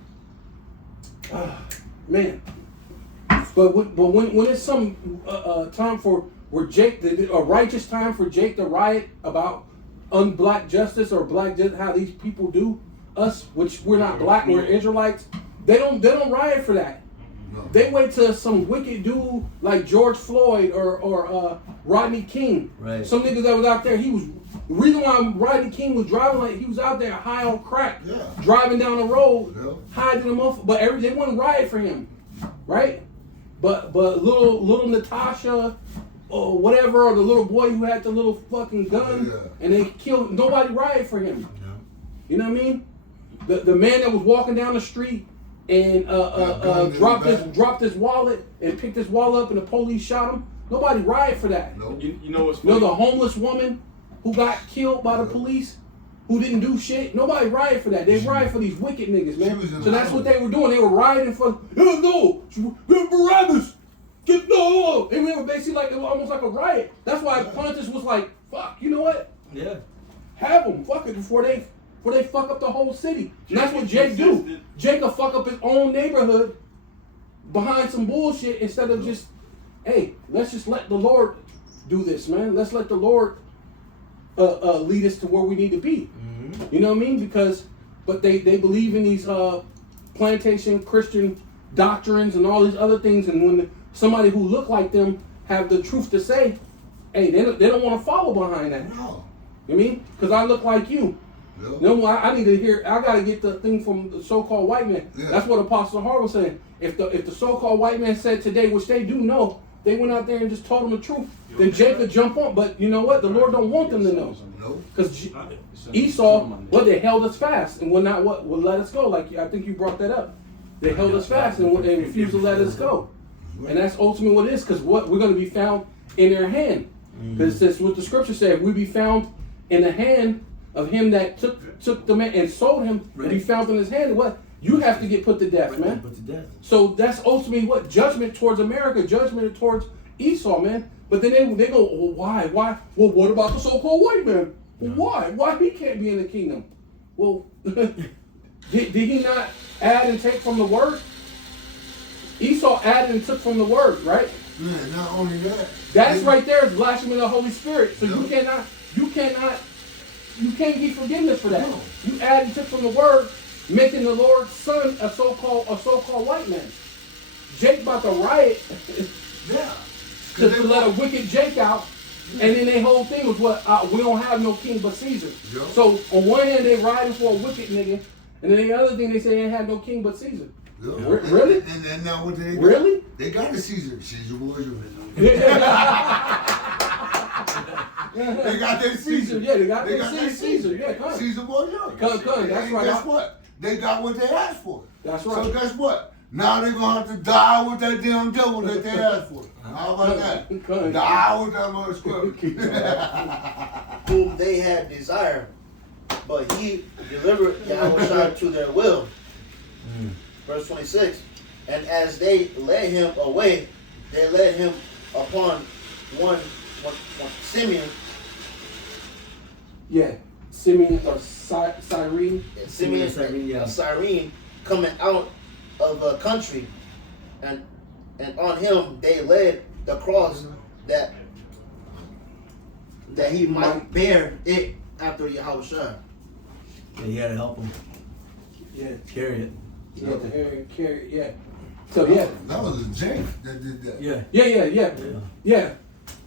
man. But when it's some time for where Jake, a righteous time for Jake to riot about unblack justice or black justice, how these people do us, which we're not black, we're Israelites. They don't riot for that. No. They wait till some wicked dude like George Floyd or Rodney King. Right. Some nigga that was out there, the reason why Rodney King was driving like he was out there high on crack, Yeah. driving down the road, Yeah. hiding him off. But they wouldn't riot for him, right? But little Natasha or whatever, or the little boy who had the little fucking gun, and they killed. Nobody rioted for him. Yeah. You know what I mean? The man that was walking down the street and dropped his wallet and picked his wallet up and the police shot him. Nobody rioted for that. Nope. You know what's You know funny? the homeless woman who got killed by the police, who didn't do shit. Nobody rioted for that. They rioted for these wicked niggas, man. She was in So that's the what they were doing. They were rioting for Barabbas. No, and we were basically like almost like a riot. That's why Pontius was like, "Fuck, you know what? Yeah. Have them, fuck it, before they fuck up the whole city." And that's what Jake do. Jake will fuck up his own neighborhood behind some bullshit instead of just, hey, let's just let the Lord do this, man. Let's let the Lord lead us to where we need to be. Mm-hmm. You know what I mean? But they believe in these plantation Christian doctrines and all these other things, and when somebody who look like them have the truth to say, hey, they don't want to follow behind that. No. You know what I mean? Because I look like you. Yeah. No, I need to hear. I gotta get the thing from the so-called white man. Yeah. That's what Apostle Hart was saying. If the so-called white man said today, which they do know, they went out there and just told them the truth, then Jake could jump on. But you know what? The Lord don't want them to know. Nope. Because Esau, they held us fast and would let us go. Like I think you brought that up. They held us fast and refused to let us go. And that's ultimately what it is. Because what we're going to be found in their hand. Because that's what the scripture said. We be found in the hand of him that took the man and sold him. Right. And be found in his hand. What? You have to get put to death, man. Put to death. So that's ultimately what judgment towards America, judgment towards Esau, man. But then they go, well, why? Well, what about the so-called white man? Well, why? Why he can't be in the kingdom? Well, did he not add and take from the word? Esau added and took from the word, right? Yeah, not only that. That's right there is blasphemy of the Holy Spirit. So No. you can't get forgiveness for that. No. You add and took from the word, making the Lord's son a so-called white man. Jake about to riot Yeah. to let a wicked Jake out, and then their whole thing was we don't have no king but Caesar. Yeah. So on one hand they riding for a wicked nigga, and then the other thing they say they ain't had no king but Caesar. Yeah. Really? And now what they got? Really? They got the Caesar. Caesar boys. They got their Caesar. Yeah, they got their their Caesar. Yeah, come on. Caesar boys. Yeah. Come, that's And right. Guess what? They got what they asked for. That's right. So guess what? Now they're gonna have to die with that damn devil that they asked for. How about that? Come. Die with that motherfucker. Whom they had desired, but he delivered Yahushua to their will. Verse 26. And as they led him away, they led him upon one Simeon. Yeah, Simeon or Cyrene. Simeon and Cyrene coming out of the country, and on him they laid the cross that he might bear it after Yahushua. Yeah, you had to help him Yeah, carry it. yeah, the carry. Yeah. So yeah, That was a Jake that did that. Yeah. yeah.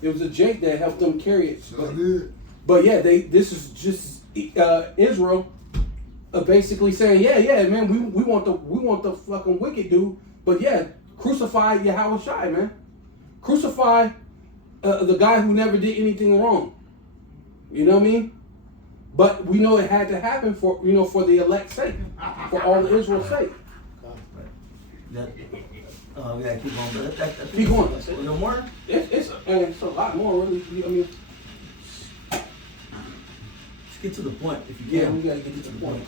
It was a Jake that helped them carry it. So did. But yeah, this is just Israel basically saying, yeah, man, we want the fucking wicked dude, but yeah, crucify Yahushua, man, crucify the guy who never did anything wrong. You know what I mean? But we know it had to happen for the elect's sake, for all of Israel's sake. That, we gotta keep on. But Keep going. No more? It's a lot more, really. I mean, Let's get to the point if you yeah, can. we gotta get to the point.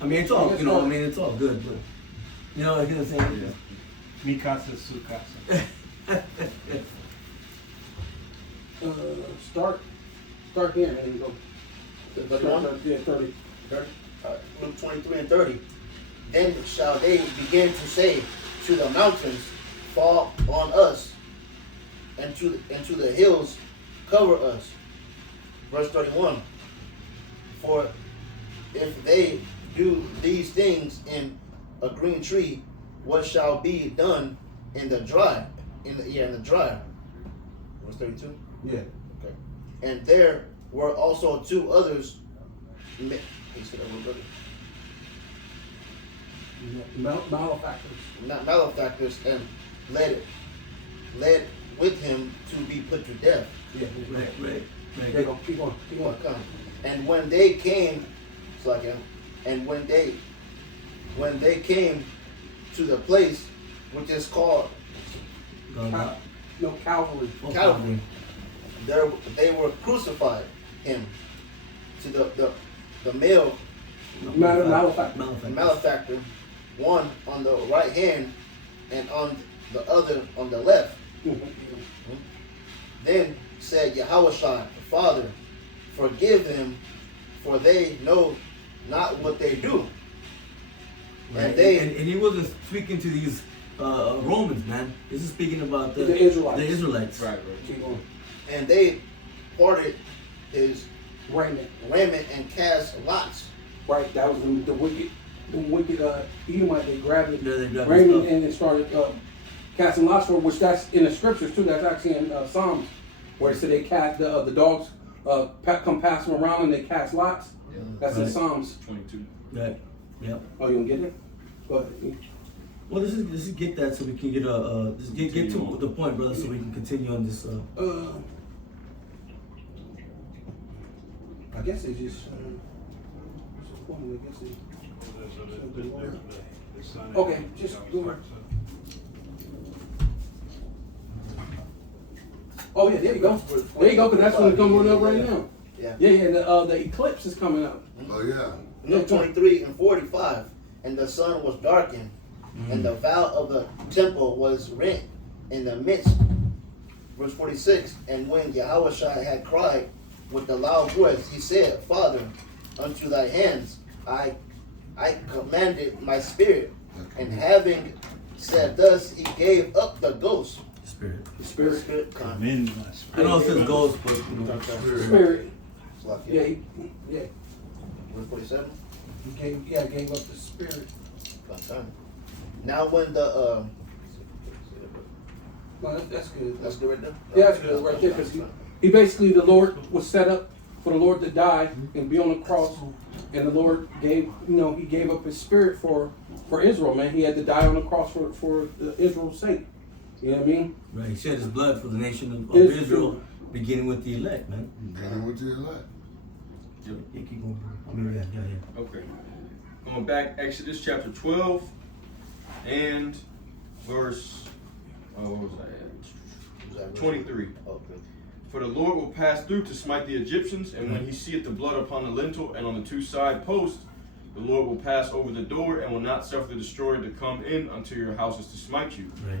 I mean, it's all, it's all good, but, you know, like you were saying, Mikasa Sukasa. Start here and go. 31? Yeah, 30. Luke 23 and 30. Then shall they begin to say to the mountains, fall on us, and to the hills, cover us. Verse 31. For if they do these things in a green tree, what shall be done in the dry? In the dry. Verse 32. Yeah. Okay. And there were also two others. Malefactors. Not malefactors, and led with him to be put to death. Yeah. Right. There you go. Keep on. Come. And when they came, it's like him. And when they came to the place which is called Calvary. Calvary, there they were crucified him to the male malefactor, one on the right hand and on the other on the left. Then said Yahushua, Father, forgive them, for they know not what they do. Right. And he wasn't speaking to these Romans, man. This is speaking about the Israelites. The Israelites. Right. Keep on. And they parted his Raiment. and cast lots. Right. That was the wicked Edomite. They grabbed it, Yeah, they grabbed raiment, his and they started casting lots for it, which that's in the scriptures too. That's actually in Psalms, where it said they cast the dogs come passing around and they cast lots. Yeah. That's in Right. Psalms. 22. Right. Yep. Oh, you gonna get it? Go ahead. Well, let's just get that so we can get get to the point, brother, so we can continue on this. I guess it's just. Okay, just go ahead. Oh yeah, there you go. There you go, because that's when it's coming up right now. Yeah. Yeah. The eclipse is coming up. Oh yeah. Luke 23 and 45. And the sun was darkened, and the veil of the temple was rent in the midst. Verse 46. And when Yahushua had cried with a loud voice, he said, Father, unto thy hands I commanded my spirit. And having said thus, he gave up the ghost. Spirit. The spirit. Commend my I spirit. know it says ghost, but you know. Spirit. It's like, Yeah. Verse 47. He gave up the spirit. Now when the Well, that's good. that's good right there. Yeah, that's good right there, because he basically, the Lord was set up for the Lord to die and be on the cross, and the Lord gave, he gave up his spirit for Israel, man. He had to die on the cross for Israel's sake. You know what I mean? Right. He shed his blood for the nation of It's Israel, true. beginning with the elect, man. Man, what you like? Yeah, keep going. I mean, yeah. Okay. I'm going back Exodus chapter 12 and verse, what was I at? 23. Okay. For the Lord will pass through to smite the Egyptians, and when he seeth the blood upon the lintel and on the two side posts, the Lord will pass over the door and will not suffer the destroyer to come in unto your houses to smite you. Right.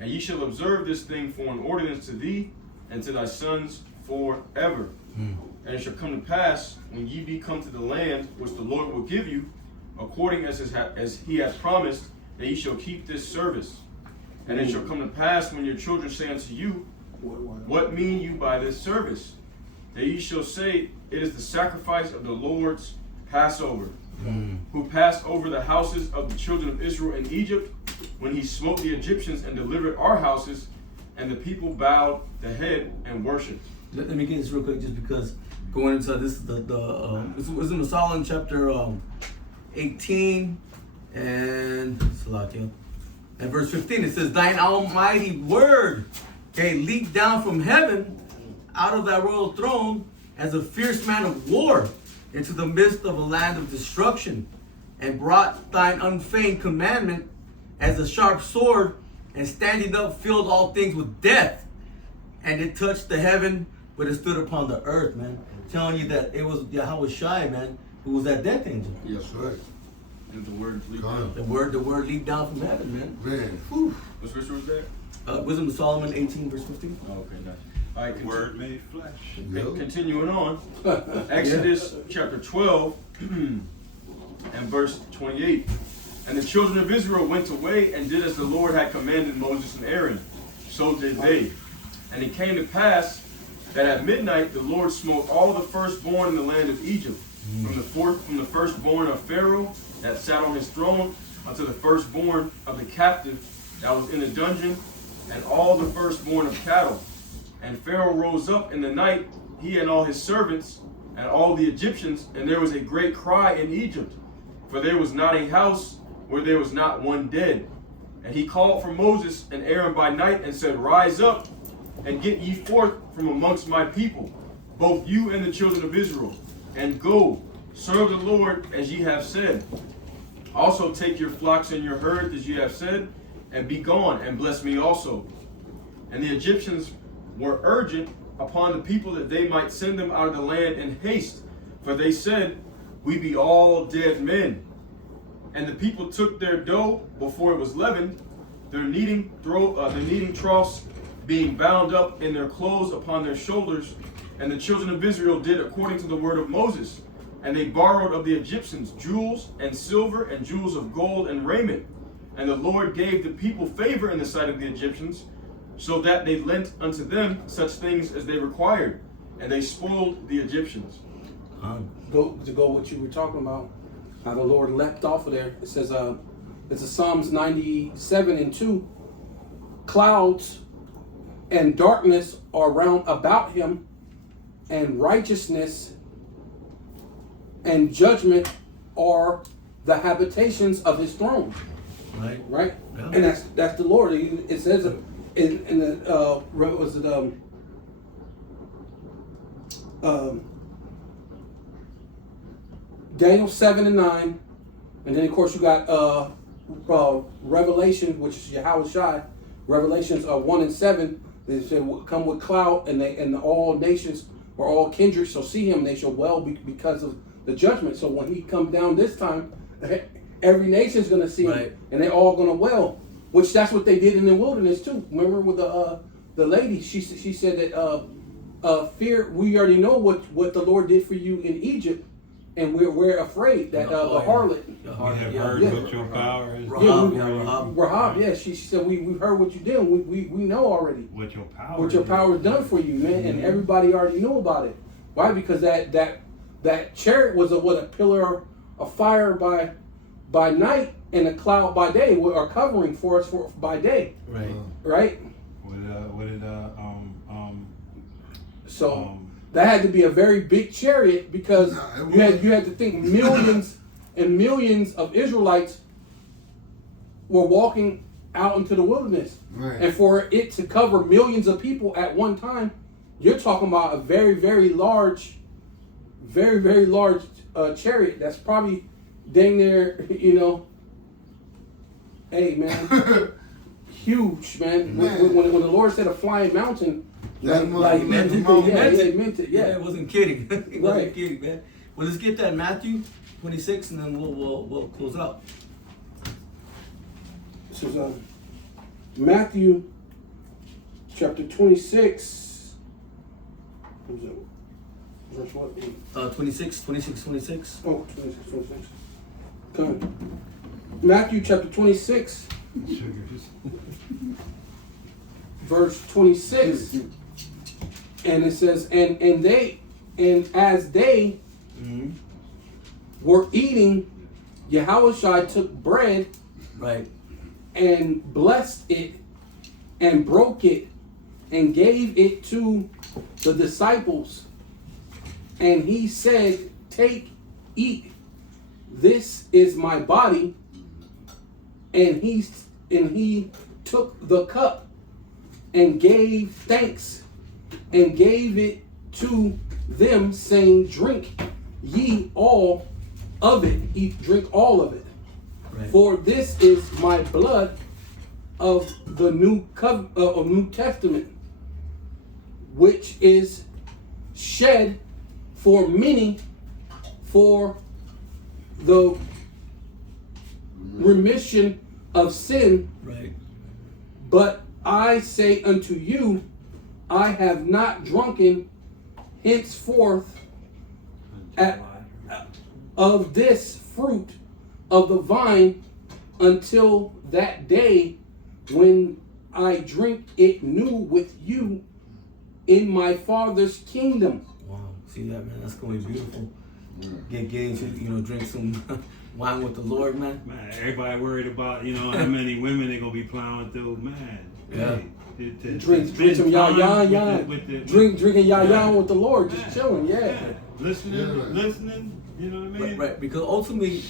And ye shall observe this thing for an ordinance to thee and to thy sons forever. And it shall come to pass, when ye be come to the land which the Lord will give you, according as he hath promised, that ye shall keep this service. And it shall come to pass, when your children say unto you, What mean you by this service? That ye shall say, It is the sacrifice of the Lord's Passover, who passed over the houses of the children of Israel in Egypt, when he smote the Egyptians and delivered our houses, and the people bowed the head and worshipped. Let me get this real quick, just because going into this is this was in the Psalm chapter 18 and Salakia. And verse 15 it says, Thine almighty word, leaped down from heaven out of thy royal throne as a fierce man of war into the midst of a land of destruction, and brought thine unfeigned commandment as a sharp sword, and standing up filled all things with death. And it touched the heaven, but it stood upon the earth, man. Telling you that it was Yahushua, man, who was that death angel. Yes, Right. and the word leaped God. down. The word leaped down from heaven, man. Man. Whew. What scripture was that? Wisdom of Solomon 18 verse 15. Oh, okay, nice. All right, Word made flesh. Yo. continuing on. Exodus chapter 12 and verse 28. And the children of Israel went away and did as the Lord had commanded Moses and Aaron. So did they. And it came to pass that at midnight the Lord smote all the firstborn in the land of Egypt, from the firstborn of Pharaoh that sat on his throne, unto the firstborn of the captive that was in the dungeon, and all the firstborn of cattle. And Pharaoh rose up in the night, he and all his servants, and all the Egyptians, and there was a great cry in Egypt, for there was not a house where there was not one dead. And he called for Moses and Aaron by night, and said, Rise up, and get ye forth from amongst my people, both you and the children of Israel, and go, serve the Lord as ye have said. Also take your flocks and your herds as ye have said, and be gone, and bless me also. And the Egyptians were urgent upon the people that they might send them out of the land in haste, for they said, We be all dead men. And the people took their dough before it was leavened, their kneading troughs being bound up in their clothes upon their shoulders. And the children of Israel did according to the word of Moses. And they borrowed of the Egyptians jewels and silver and jewels of gold and raiment. And the Lord gave the people favor in the sight of the Egyptians, so that they lent unto them such things as they required. And they spoiled the Egyptians. Go what you were talking about, how the Lord leapt off of there. It says, it's a Psalms 97:2. Clouds and darkness are round about him, and righteousness and judgment are the habitations of his throne. Right. Right? Yeah. And that's the Lord. It says in the was it Daniel 7:9, and then of course you got Revelation, which is Yahweh Shai, Revelations 1:7. They said, "Come with cloud, and all nations or all kindreds shall see him. They shall well because of the judgment." So when he comes down this time, every nation's going to see him, Right. and they're all going to well. Which that's what they did in the wilderness too. Remember with the lady? She said that fear. We already know what the Lord did for you in Egypt, and we're afraid that the harlot. The We harlot, have yeah. heard Yeah. what your power is. Rahab, yeah, she said we've heard what you did. We know already What your power what your power has done for you, man, and everybody already knew about it. Why? Because that chariot was a pillar of fire by night and a cloud by day, or covering for us by day, Right. right? So that had to be a very big chariot, because you had to think millions and millions of Israelites were walking out into the wilderness. Right. And for it to cover millions of people at one time, you're talking about a very, very large chariot that's probably dang near, hey man, huge, man. When the Lord said a flying mountain, That like, He meant it. he meant it. Yeah, It wasn't kidding. He wasn't Right. kidding, man. Well, let's get that Matthew 26, and then we'll close out. This is Matthew chapter 26. What was it? Verse what? 26. Oh, 26. Come on. Matthew chapter 26, verse 26. And it says, and as they were eating, Yahushua took bread Right. and blessed it and broke it and gave it to the disciples. And he said, Take, eat. This is my body. And he took the cup and gave thanks and gave it to them, saying, Drink ye all of it. Drink all of it. Right. For this is my blood of the New Testament, which is shed for many for the remission of sin. Right. But I say unto you, I have not drunken henceforth of this fruit of the vine until that day when I drink it new with you in my Father's kingdom. Wow, see that, man? That's gonna be beautiful. Getting to drink some wine with the Lord, man. Man, everybody worried about how many women they gonna be plowing through, man. Yeah. Drink some yah drinking yah with the Lord, just chilling, listening. You know what I mean? Right. Because ultimately,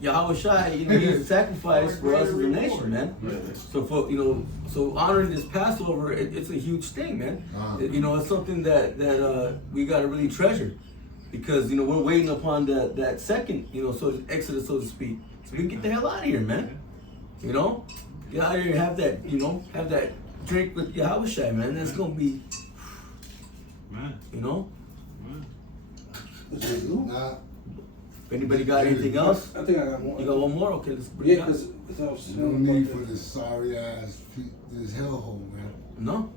Yahweh Shai, he's a sacrifice for us as a nation, man. So so honoring this Passover, it's a huge thing, man. It's something that we got to really treasure, because we're waiting upon that second, so Exodus, so to speak, so we can get the hell out of here, man. Get out of here and have that drink with Yahweh Shai, man. That's gonna be, man. If anybody got anything else? I think I got one. You got one more? Okay, let's bring it up. Because no need for this sorry ass, this hellhole, man. No,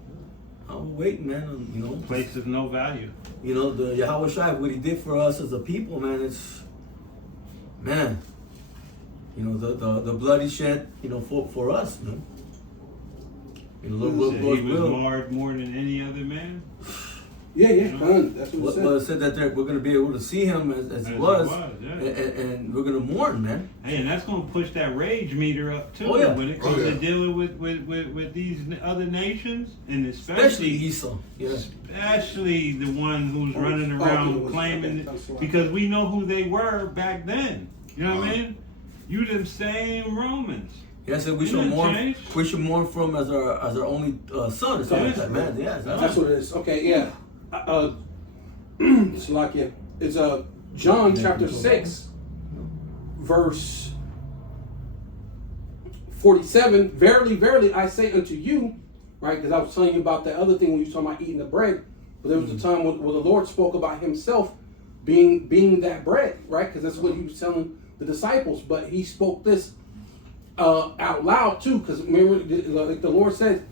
I'm waiting, man. Place of no value. The Yahweh Shai, what he did for us as a people, man. It's, man. The blood he shed, for us, man. He was marred more than any other man. That's what it said. Well, it said that we're going to be able to see him as he was, and we're going to mourn, man. Hey, and that's going to push that rage meter up too. When it comes to dealing with these other nations, and especially Esau, especially the one who's running around claiming, because we know who they were back then. You know what I mean? You them same Romans. Yeah, I said we should mourn. We should mourn from as our only son or something like that, man. Yeah, that's what it is. Okay, yeah. It's John chapter 6, verse 47. Verily, verily, I say unto you, right? Because I was telling you about that other thing when you were talking about eating the bread. But there was a time where the Lord spoke about himself being that bread, right? Because that's what he was telling the disciples. But he spoke this out loud too, because remember, like the Lord said,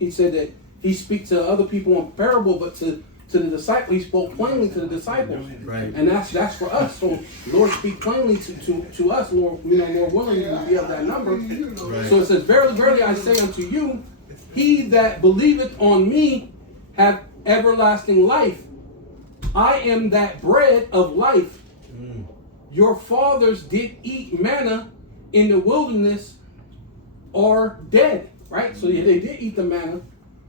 he said that he speaks to other people in parable, but to the disciple, he spoke plainly to the disciples, right? And that's for us. So Lord, speak plainly to us, Lord. Lord willing, we have that number. Right. So it says, verily, verily, I say unto you, he that believeth on me have everlasting life. I am that bread of life. Your fathers did eat manna in the wilderness, are dead, right? So they did eat the manna,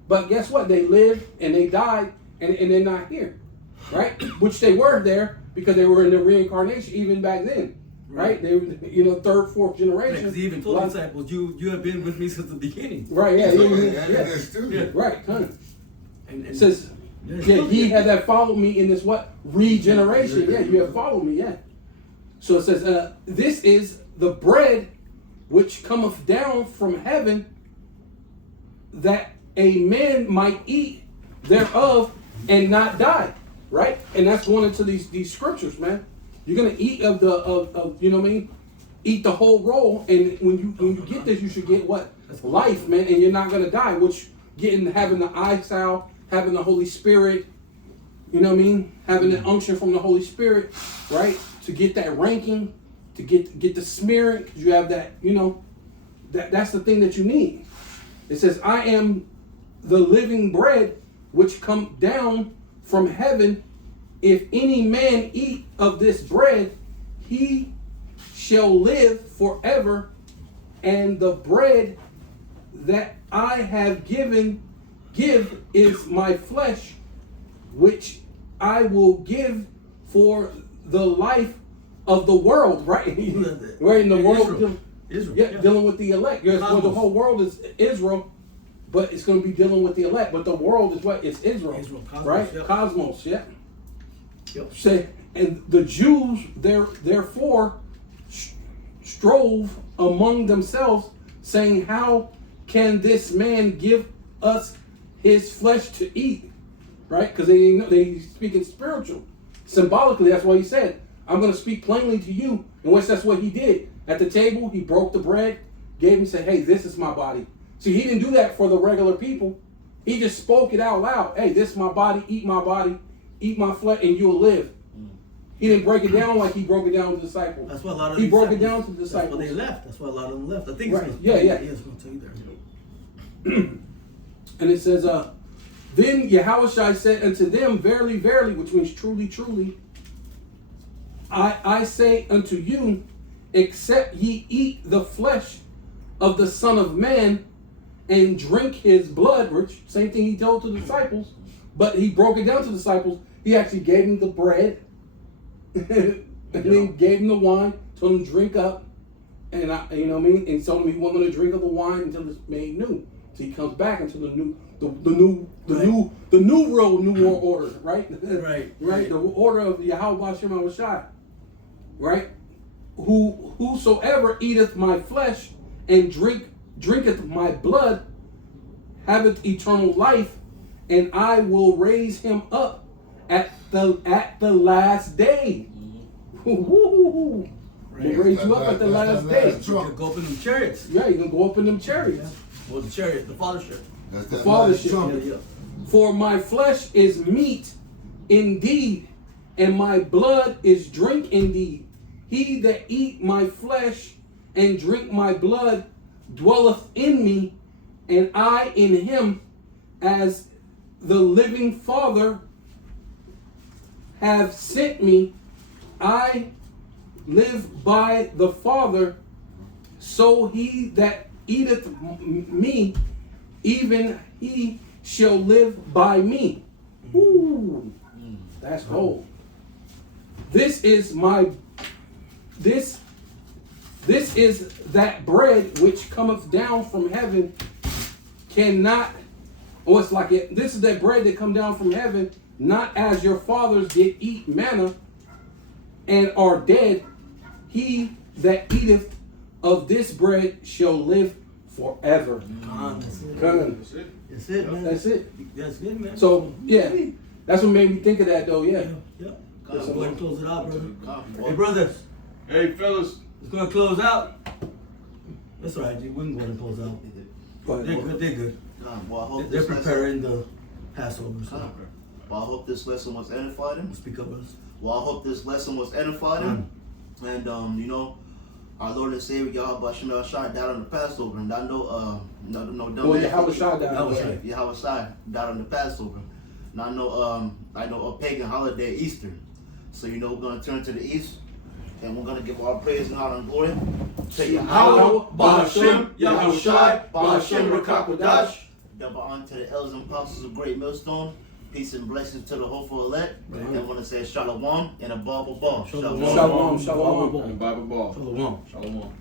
but guess what? They lived and they died, and they're not here, right? Which they were there because they were in the reincarnation even back then, right? They were, third, fourth generation. Because he even told the disciples, "You have been with me since the beginning." Right? Right? Kind of. And it says, ye have that followed me in this what regeneration? Yeah, you have followed me. Yeah. So it says, this is the bread which cometh down from heaven, that a man might eat thereof and not die. Right? And that's going into these scriptures, man. You're gonna eat of eat the whole roll, and when you get this, you should get what? Life, man, and you're not gonna die, which having the eye salve, having the Holy Spirit, having the unction from the Holy Spirit, right? To get that ranking, to get the smearing, because you have that, that's the thing that you need. It says, I am the living bread which come down from heaven. If any man eat of this bread, he shall live forever. And the bread that I have give is my flesh, which I will give for the life of the world, right? Right in the world, Israel. Dealing with the elect. The whole world is Israel, but it's going to be dealing with the elect. But the world is what? It's Israel, Cosmos, right? Yep. Cosmos, yeah. Yep. Say, and the Jews therefore strove among themselves, saying, "How can this man give us his flesh to eat?" Right? Because they speaking spiritual, symbolically. That's why he said, "I'm going to speak plainly to you." And that's what he did at the table. He broke the bread, gave him, said, "Hey, this is my body." See, he didn't do that for the regular people. He just spoke it out loud. "Hey, this is my body. Eat my flesh, and you'll live." He didn't break it down like he broke it down to the disciples. That's why a lot of He these broke it disciples- down to the That's why disciples. they left. That's why a lot of them left. I think Right. it's Yeah. it's going to tell you there. And it says, then Yahushua said unto them, verily, verily, which means truly, truly, I say unto you, except ye eat the flesh of the Son of Man and drink his blood, which same thing he told to the disciples, but he broke it down to the disciples. He actually gave them the bread and then gave them the wine, told them to drink up, and you know what I mean, and told them he wasn't going to drink of the wine until it's made new. So he comes back into the new world order, right? Right. The order of Yahweh Hashem Shai, right? Whosoever eateth my flesh and drinketh my blood haveth eternal life, and I will raise him up at the last day. We'll raise you up at the last day. You can go up in them chariots. Yeah, you're gonna go up in them chariots. Well, the chariot, the fathership. That's The that Father last shit. trumpet. Yeah. For my flesh is meat indeed, and my blood is drink indeed. He that eat my flesh and drink my blood dwelleth in me, and I in him, as the living Father have sent me. I live by the Father, so he that eateth me, even he shall live by me. Ooh, that's cold. This is that bread which cometh down from heaven, cannot, or it's like it, this is that bread that come down from heaven, not as your fathers did eat manna and are dead. He that eateth of this bread shall live forever. That's it. Come. That's it, man. That's it. That's good, man. So yeah, that's what made me think of that though. Yeah. Yeah. Let's go ahead and close it out, brother. Hey, Hey, brothers. Hey, fellas. It's going to close out. That's all right, G. We can go ahead and close out. Go They're ahead. good. They're good. Well, I hope They're this preparing the Passover. So. lesson. Well, I hope this lesson was edifying. Speak up, brothers. Well, I hope this lesson was edifying. And you know, our Lord and Savior Yahweh Shem Shai died on the Passover, and I know no dumb. Well, Yahweh Shai died. Yahweh Shai died on the Passover. And I know a pagan holiday, Easter. So you know, we're gonna turn to the east, and we're gonna give our praise and honor and glory to Yahweh, Ba'ashem, Yahushai, Ba'ashem Rakakwadash. double honor to the elders and apostles of Great Millstone. Peace and blessings to the hopeful elect. And I want to say Shalom and a Bible ball. Shalom. Shalom, shalom. Bible ball. Shalom. Shalom.